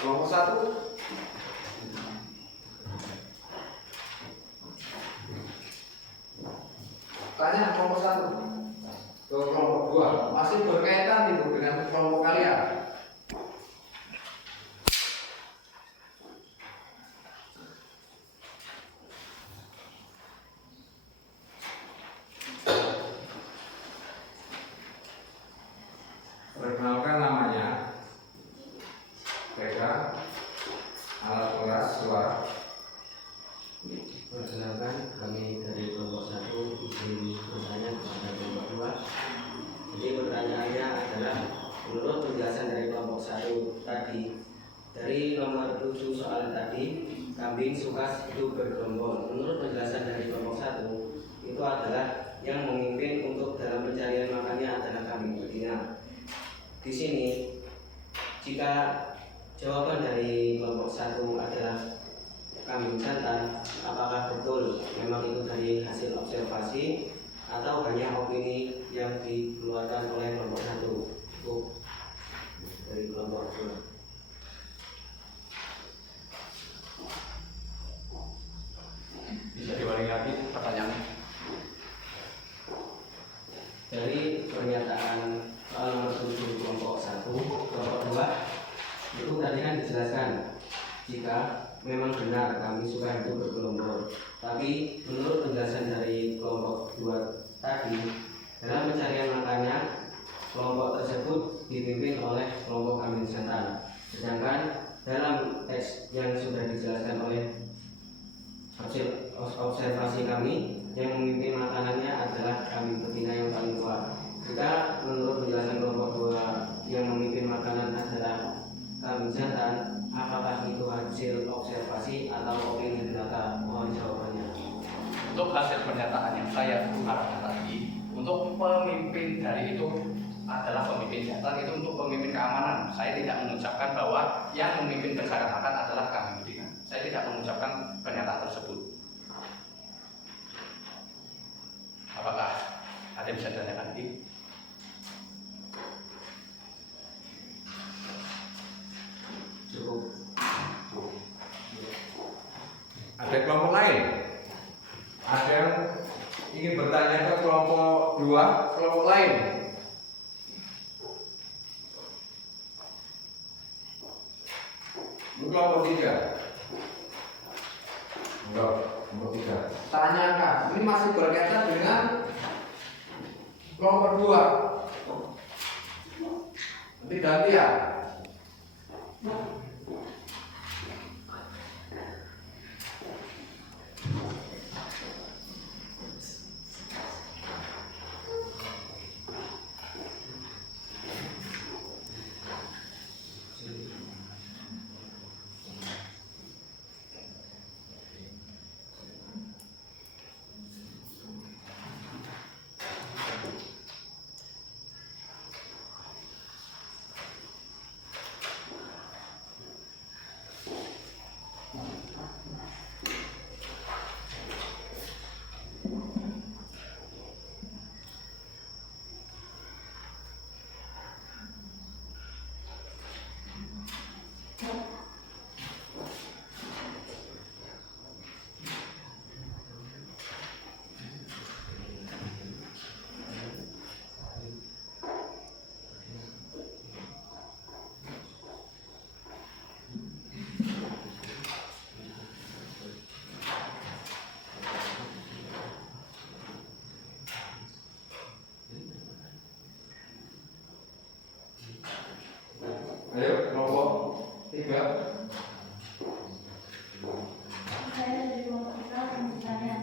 Kelompok 1. Tanya kelompok 1 ke kelompok 2, masih berkaitan itu dengan kelompok kalian. Perkenalkan namanya, pegang alat pengeras suara. Perkenalkan, kami dari kelompok 1 izin bertanya kepada kelompok 2. Jadi pertanyaannya adalah, menurut penjelasan dari kelompok 1 tadi, dari nomor 7 soal tadi, kambing sukas itu bergerombol. Menurut penjelasan dari kelompok 1, itu adalah yang memimpin untuk dalam pencarian makannya adalah kambing betina. Di sini, jika jawaban dari kelompok 1 adalah kambing jantan, apakah betul memang itu dari hasil observasi atau hanya opini yang dikeluarkan oleh kelompok 1? Itu dari kelompok 2. Bisa diulangi lagi pertanyaannya? Dari pernyataan soal nomor 7 kelompok 1, kelompok 2 itu tadi kan dijelaskan jika memang benar kami suka itu bergelombol. Tapi menurut penjelasan dari kelompok 2 tadi, dalam pencarian makannya kelompok tersebut dipimpin oleh kelompok kambing jantan. Sedangkan dalam teks yang sudah dijelaskan oleh observasi kami, yang memimpin makanannya adalah kambing betina yang paling tua. Jika menurut penjelasan kelompok 2 yang memimpin makanan adalah kambing jantan, apakah itu hasil observasi atau opini belaka? Mohon jawabannya. Untuk hasil pernyataan yang saya utarakan tadi, untuk pemimpin dari itu adalah pemimpin jantan, itu untuk pemimpin keamanan. Saya tidak mengucapkan bahwa yang memimpin pencarian makan adalah kambing betina. Saya tidak mengucapkan pernyataan tersebut. Apakah ada yang bisa ditanyakan lagi? Cukup. Ada kelompok lain? Ada yang ingin bertanya ke kelompok 2, kelompok lain? Kelompok 3? Enggak, kelompok 3. Tanyakan, ini masih berkaitan dengan kelompok 2. Nanti ganti ya. Ayo, kelompok 3. Saya dari kelompok kita bertanya,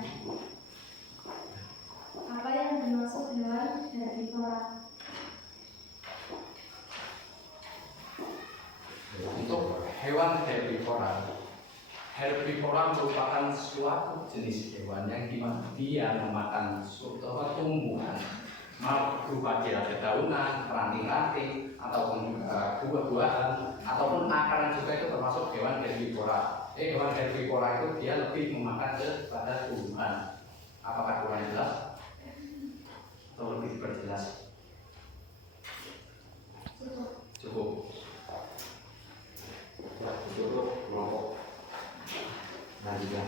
apa yang dimaksud hewan herbivora? Untuk hewan herbivora merupakan suatu jenis hewan yang dimana dia memakan suatu tumbuhan, berupa dedaunan, ranting-ranting, ataupun buah-buahan, ataupun akaran juga itu termasuk hewan herbivora. Hewan herbivora itu dia lebih memakan kepada tumbuhan. Apakah kurang jelas? Atau lebih diperjelas? Cukup. Cukup. untuk kelompok lanjut.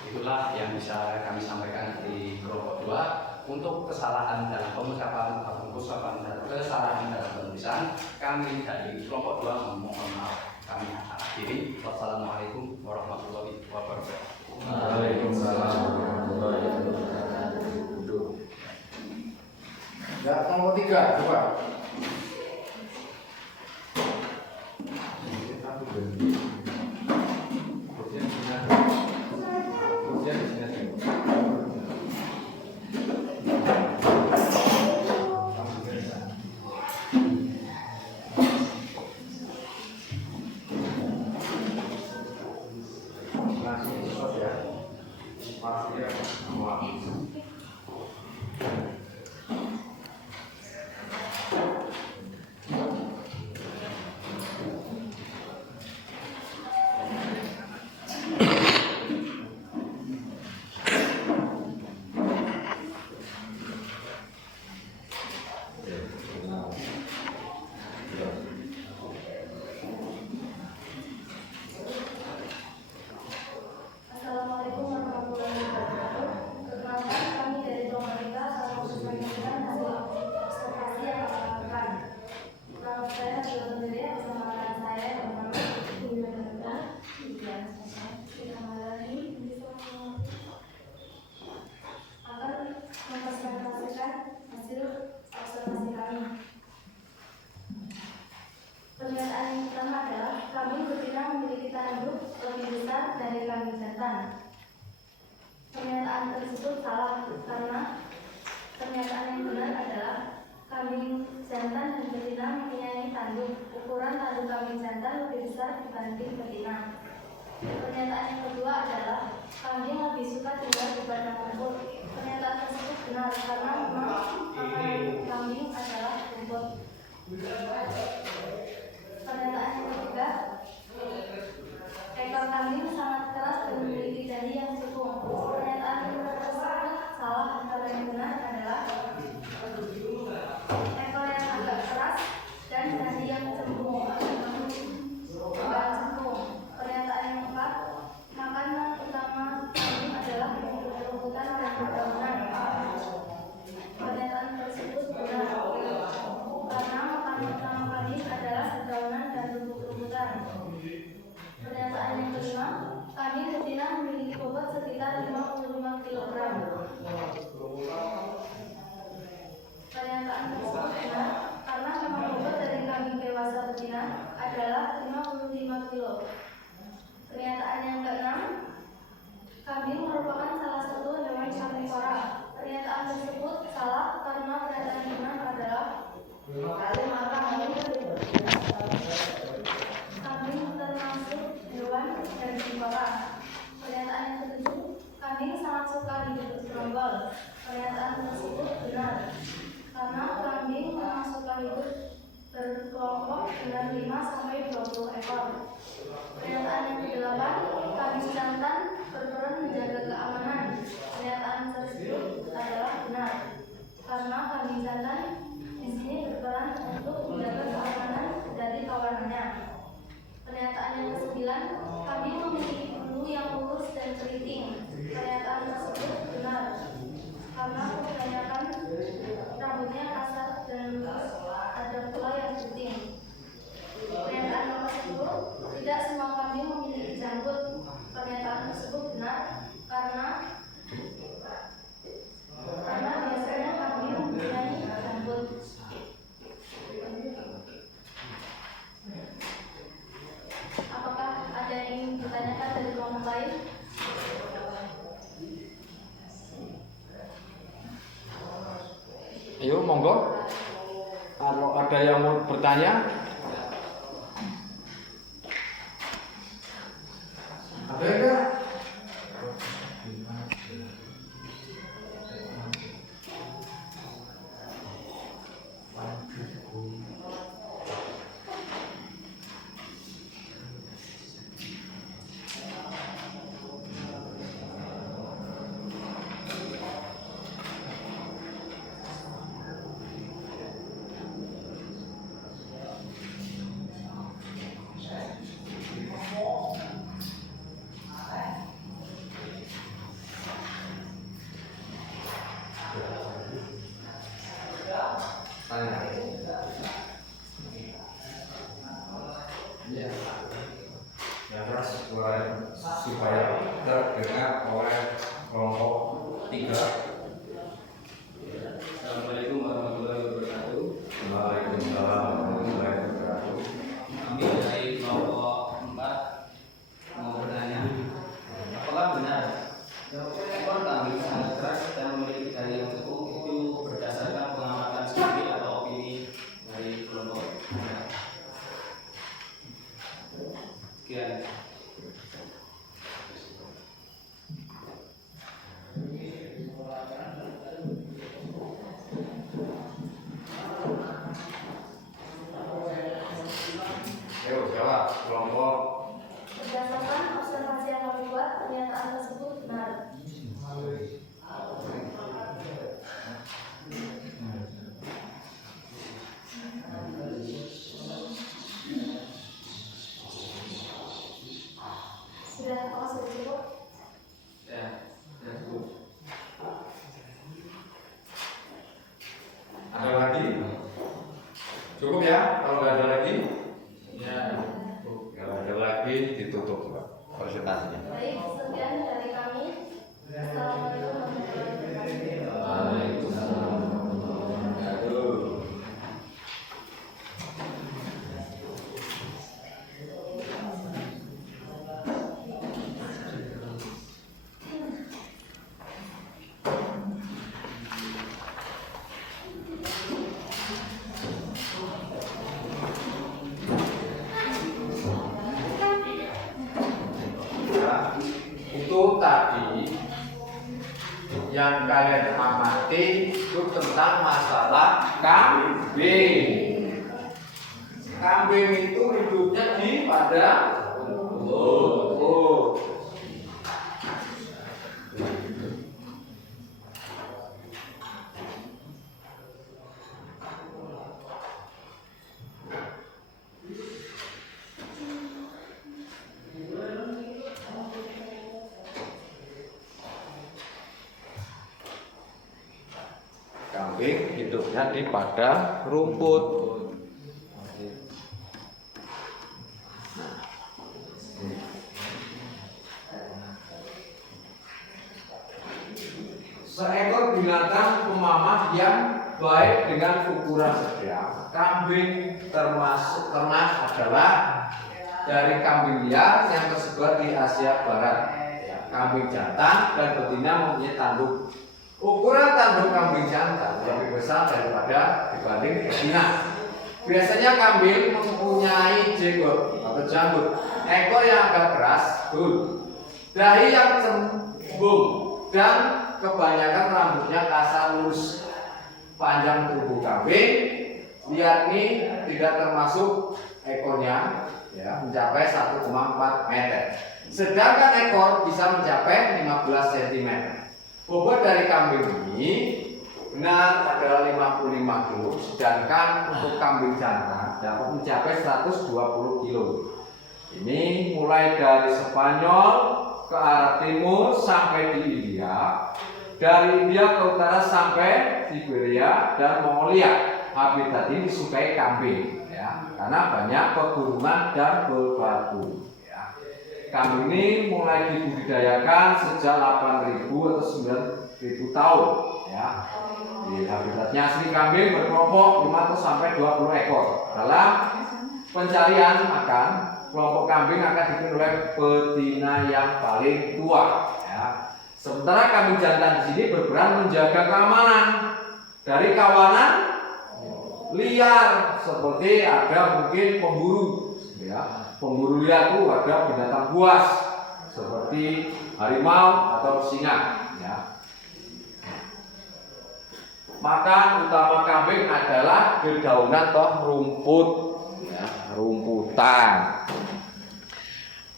Itulah yang bisa kami sampaikan di kelompok 2. Untuk kesalahan dalam pengucapan ataupun kesalahan dalam penulisan, kami dari kelompok 2 memohon maaf. Kami akhiri. Wassalamualaikum warahmatullahi wabarakatuh. Waalaikumsalam warahmatullahi wabarakatuh. Ya, kelompok 3, coba. Assalamualaikum warahmatullahi wabarakatuh. Perkenalkan, kami dari kelompok 3 akan menyampaikan hasil observasi yang kami lakukan. Nama saya adalah Benderia bersama rekan saya yang bernama Bunda Ganda. Akan mempresentasikan hasil observasi kami. Pernyataan yang pertama adalah kambing betina memiliki tanduk lebih besar dari kambing jantan. Pernyataan tersebut salah karena pernyataan yang benar adalah kambing jantan dan betina mempunyai tanduk. Ukuran tanduk kambing jantan lebih besar dibanding betina. Pernyataan yang kedua adalah kambing lebih suka tinggal di padang rumput. Pernyataan tersebut benar karena memang makanan kambing adalah rumput. Pernyataan yang ketiga, ekor kambing sangat keras dan memiliki dahi yang cekung. Pernyataan tersebut salah karena yang benar adalah ekor yang agak keras dan dahi yang cekung. Pernyataan yang keempat, makanan utama kambing adalah rumput-rumputan dan dedaunan. Pernyataan tersebut benar karena makanan utama kambing adalah dedaunan dan rumput-rumputan. Pernyataan yang kelima, kambing betina memiliki bobot sekitar 55 kg. Pernyataan tersebut benar karena memang bobot dari kambing dewasa betina adalah 55 kg. Pernyataan yang keenam, kambing merupakan salah satu hewan karnivora. Pernyataan tersebut salah karena pernyataan yang benar adalah kambing termasuk hewan karnivora. Pernyataan yang ketujuh, kambing sangat suka hidup bergerombol. Pernyataan tersebut benar karena kambing memang suka hidup berkelompok dengan 5-20 ekor. Pernyataan yang kedelapan, kambing jantan berperan menjaga keamanan. Pernyataan tersebut adalah benar karena kambing jantan di sini berperan untuk menjaga keamanan dari kawanannya. Pernyataan yang kesembilan, kambing memiliki bulu yang lurus dan keriting. Pernyataan tersebut benar karena kebanyakan rambutnya kasar dan lurus, ada pula yang keriting. Pernyataan nomor 10, tidak semua kambing memiliki janggut. Pernyataan tersebut benar karena biasanya kambing mempunyai janggut. Apakah ada yang ingin ditanyakan dari kelompok lain? Ayo, monggo. Kalau ada yang mau bertanya, ada enggak? yang keras supaya terdengar oleh kelompok 3. Assalamualaikum warahmatullahi wabarakatuh. Waalaikumsalam warahmatullahi wabarakatuh. Kami dari kelompok 4 mau bertanya, apakah benar ekor kambing sangat keras dan memiliki daya yang cukup itu berdasarkan pengamatan sendiri atau opini dari kelompok? Sekian. Ayo jawab kelompok. Berdasarkan observasi yang kami buat, pernyataan tersebut benar. Sudah cukup? Ya, sudah cukup. Ada lagi? Cukup ya? Kalau nggak ada lagi? Ya. Kalau ada lagi ditutup Pak presentasinya. Baik, sekian dari kami. Assalamualaikum warahmatullahi wabarakatuh. Waalaikumsalam warahmatullahi wabarakatuh. Ya, itu tadi yang kalian amati itu tentang masalah kambing. Kambing itu hidupnya di padang rumput. Kambing hidupnya di padang rumput. Seekor binatang pemamah yang baik dengan ukuran sedang. Kambing termasuk ternak adalah dari kambing liar yang tersebar di Asia Barat. Kambing jantan dan betina mempunyai tanduk. Ukuran tanduk kambing jantan lebih besar daripada dibanding betina. Biasanya kambing mempunyai jenggot atau janggut, ekor yang agak keras, dahi yang cembung, dan kebanyakan rambutnya kasar lurus. Panjang tubuh kambing liar ini tidak termasuk ekornya, ya, mencapai 1,4 meter. Sedangkan ekor bisa mencapai 15 cm. Bobot dari kambing ini benar adalah 55 kg, sedangkan untuk kambing jantan dapat mencapai 120 kg. Ini mulai dari Spanyol ke arah timur sampai di India, dari India ke utara sampai Siberia dan Mongolia. Habitat ini disukai kambing, ya, karena banyak pegunungan dan berbatu. Ya. Kambing ini mulai dibudidayakan sejak 8.000 atau 9.000 tahun. Ya. Di habitatnya asli kambing berkelompok 5 sampai 20 ekor. Dalam pencarian makan, kelompok kambing akan dipimpin oleh betina yang paling tua. Ya. Sementara kambing jantan di sini berperan menjaga keamanan dari kawanan liar, seperti ada mungkin pemburu, ya, pemburu liar itu ada binatang buas seperti harimau atau singa. Ya. Makan utama kambing adalah dedaunan atau rumput, ya, rumputan.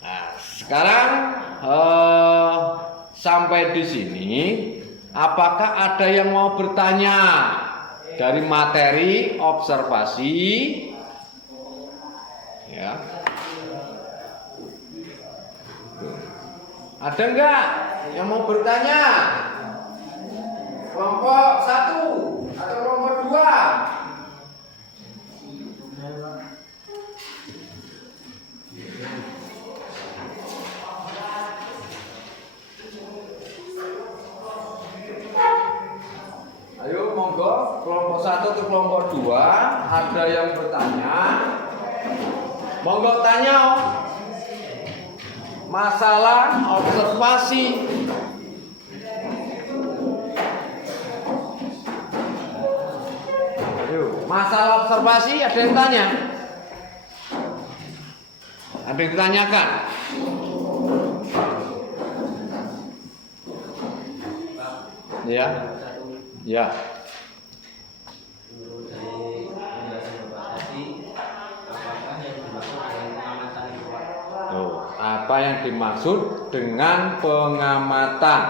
Nah, sekarang sampai di sini, apakah ada yang mau bertanya dari materi observasi? Ya. Ada enggak yang mau bertanya? Kelompok 1 atau kelompok 2? kelompok 1 ke kelompok 2 ada yang bertanya. Monggo tanya. Masalah observasi. Ayo, masalah observasi ada yang tanya? Ada yang ditanyakan? Ya. Ya. Menurut dari penjelasan Bapak tadi, apakah yang dimaksud dengan pengamatan itu, Pak? Apa yang dimaksud dengan pengamatan?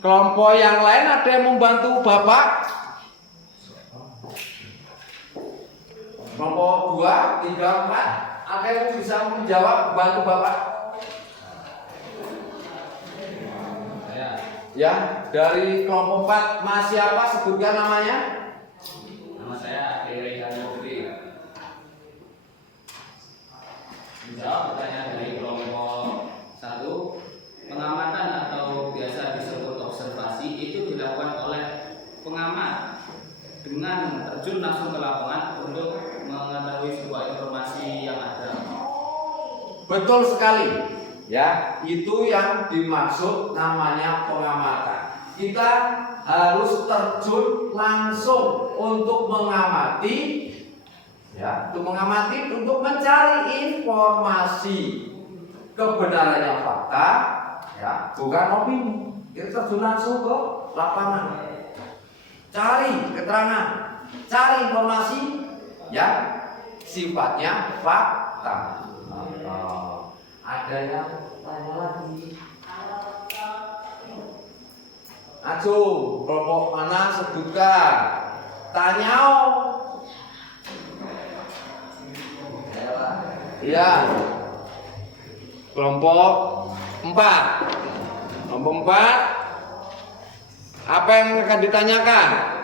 Kelompok yang lain ada yang membantu Bapak? Kelompok 2, 3, 4 ada yang bisa menjawab bantu Bapak? Ya, dari kelompok 4 Mas siapa? Sebutkan namanya. Nama saya Ade Putri. Menjawab pertanyaan dari kelompok 1, pengamatan atau biasa disebut observasi itu dilakukan oleh pengamat dengan terjun langsung ke lapangan untuk mengetahui sebuah informasi yang ada. Betul sekali. Ya, itu yang dimaksud namanya pengamatan. Kita harus terjun langsung untuk mengamati, ya, untuk mencari informasi kebenarannya fakta, ya, bukan opini. Kita terjun langsung ke lapangan, cari keterangan, cari informasi yang sifatnya fakta. Ada yang tanya lagi? Ajo, kelompok mana sebutkan? Tanya. Iya. Kelompok 4. Kelompok 4. Apa yang akan ditanyakan?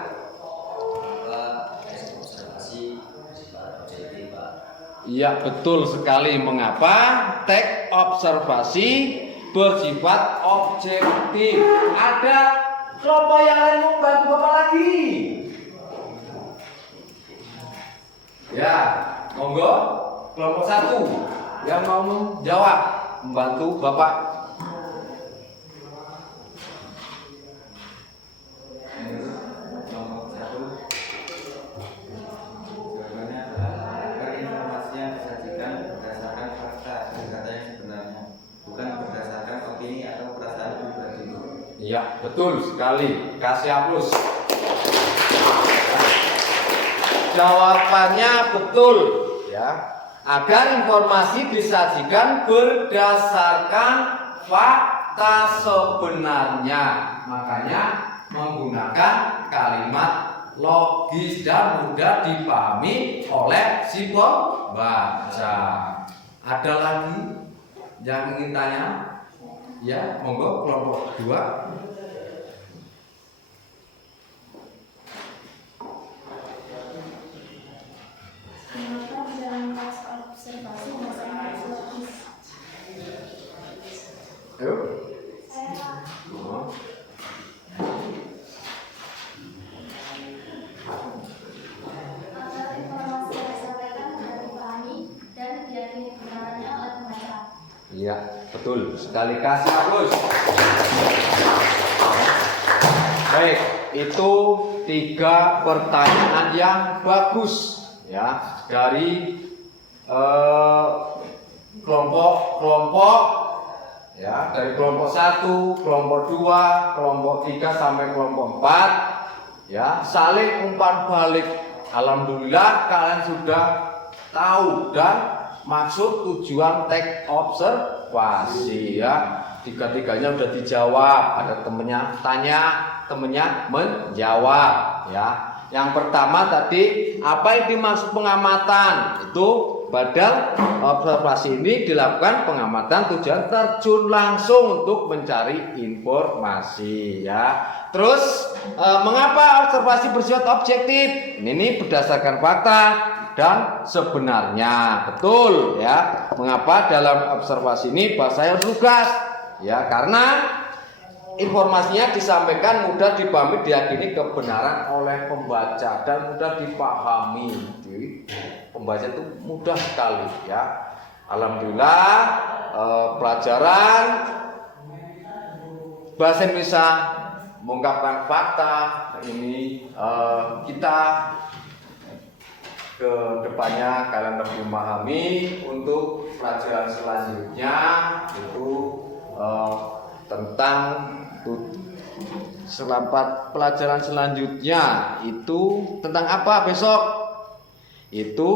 Iya, betul sekali. Mengapa teks observasi bersifat objektif? Ada kelompok yang lain membantu Bapak lagi? Ya, monggo. Kelompok 1 yang mau menjawab, membantu Bapak. Nomor 1, jawabannya adalah agar informasi yang disajikan berdasarkan fakta dan data yang sebenarnya, bukan berdasarkan opini atau perasaan pribadi. Iya, betul sekali. Kasih aplaus. Jawabannya betul, ya. Agar informasi disajikan berdasarkan fakta sebenarnya. Makanya menggunakan kalimat logis dan mudah dipahami oleh si pembaca. Ada lagi yang ingin tanya? Ya, monggo kelompok 2. Mengapa di dalam teks observasi bahasa Inggris logis? Ayo. Saya Oh. agar informasi yang disampaikan mudah dipahami dan diyakini kebenarannya oleh pembaca. Iya, betul sekali. Kasih aplaus. Baik, itu 3 pertanyaan yang bagus, ya, dari kelompok-kelompok, ya, dari kelompok 1, kelompok 2, kelompok 3 sampai kelompok 4, ya, saling umpan balik. Alhamdulillah kalian sudah tahu dan maksud tujuan teks observasi, ya. 3-tiganya udah dijawab. Ada temennya tanya, temennya menjawab, ya. Yang pertama tadi, apa yang dimaksud pengamatan? Itu padahal observasi ini dilakukan pengamatan tujuan terjun langsung untuk mencari informasi, ya. Terus mengapa observasi bersifat objektif? Ini berdasarkan fakta dan sebenarnya. Betul, ya. Mengapa dalam observasi ini bahasanya lugas? Ya, karena informasinya disampaikan, mudah dipahami, diyakini kebenaran oleh pembaca dan mudah dipahami. Jadi, pembaca itu mudah sekali ya. Alhamdulillah pelajaran bahasa Indonesia mengungkapkan fakta ini kita ke depannya kalian lebih memahami. Untuk pelajaran selanjutnya itu tentang pelajaran selanjutnya itu tentang apa besok? Itu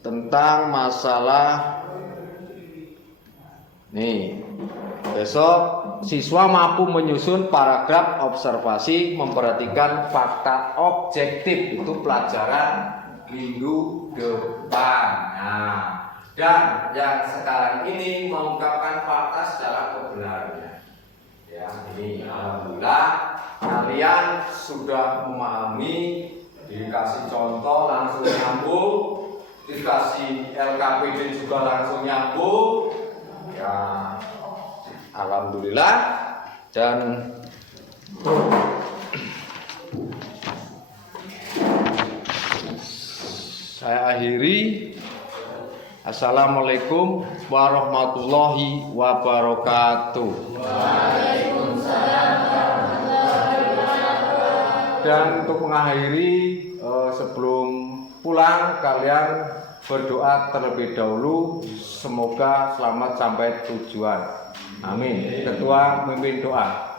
tentang masalah nih. Besok siswa mampu menyusun paragraf observasi memperhatikan fakta objektif. Itu pelajaran minggu depan. Nah, dan yang sekarang ini mengungkapkan fakta secara kebenarannya. Ya, ini alhamdulillah kalian sudah memahami, dikasih contoh langsung nyambung, dikasih LKPD juga langsung nyambung. Ya, alhamdulillah. Dan saya akhiri. Assalamualaikum warahmatullahi wabarakatuh. Dan untuk mengakhiri, sebelum pulang kalian berdoa terlebih dahulu, semoga selamat sampai tujuan. Amin. Ketua memimpin doa.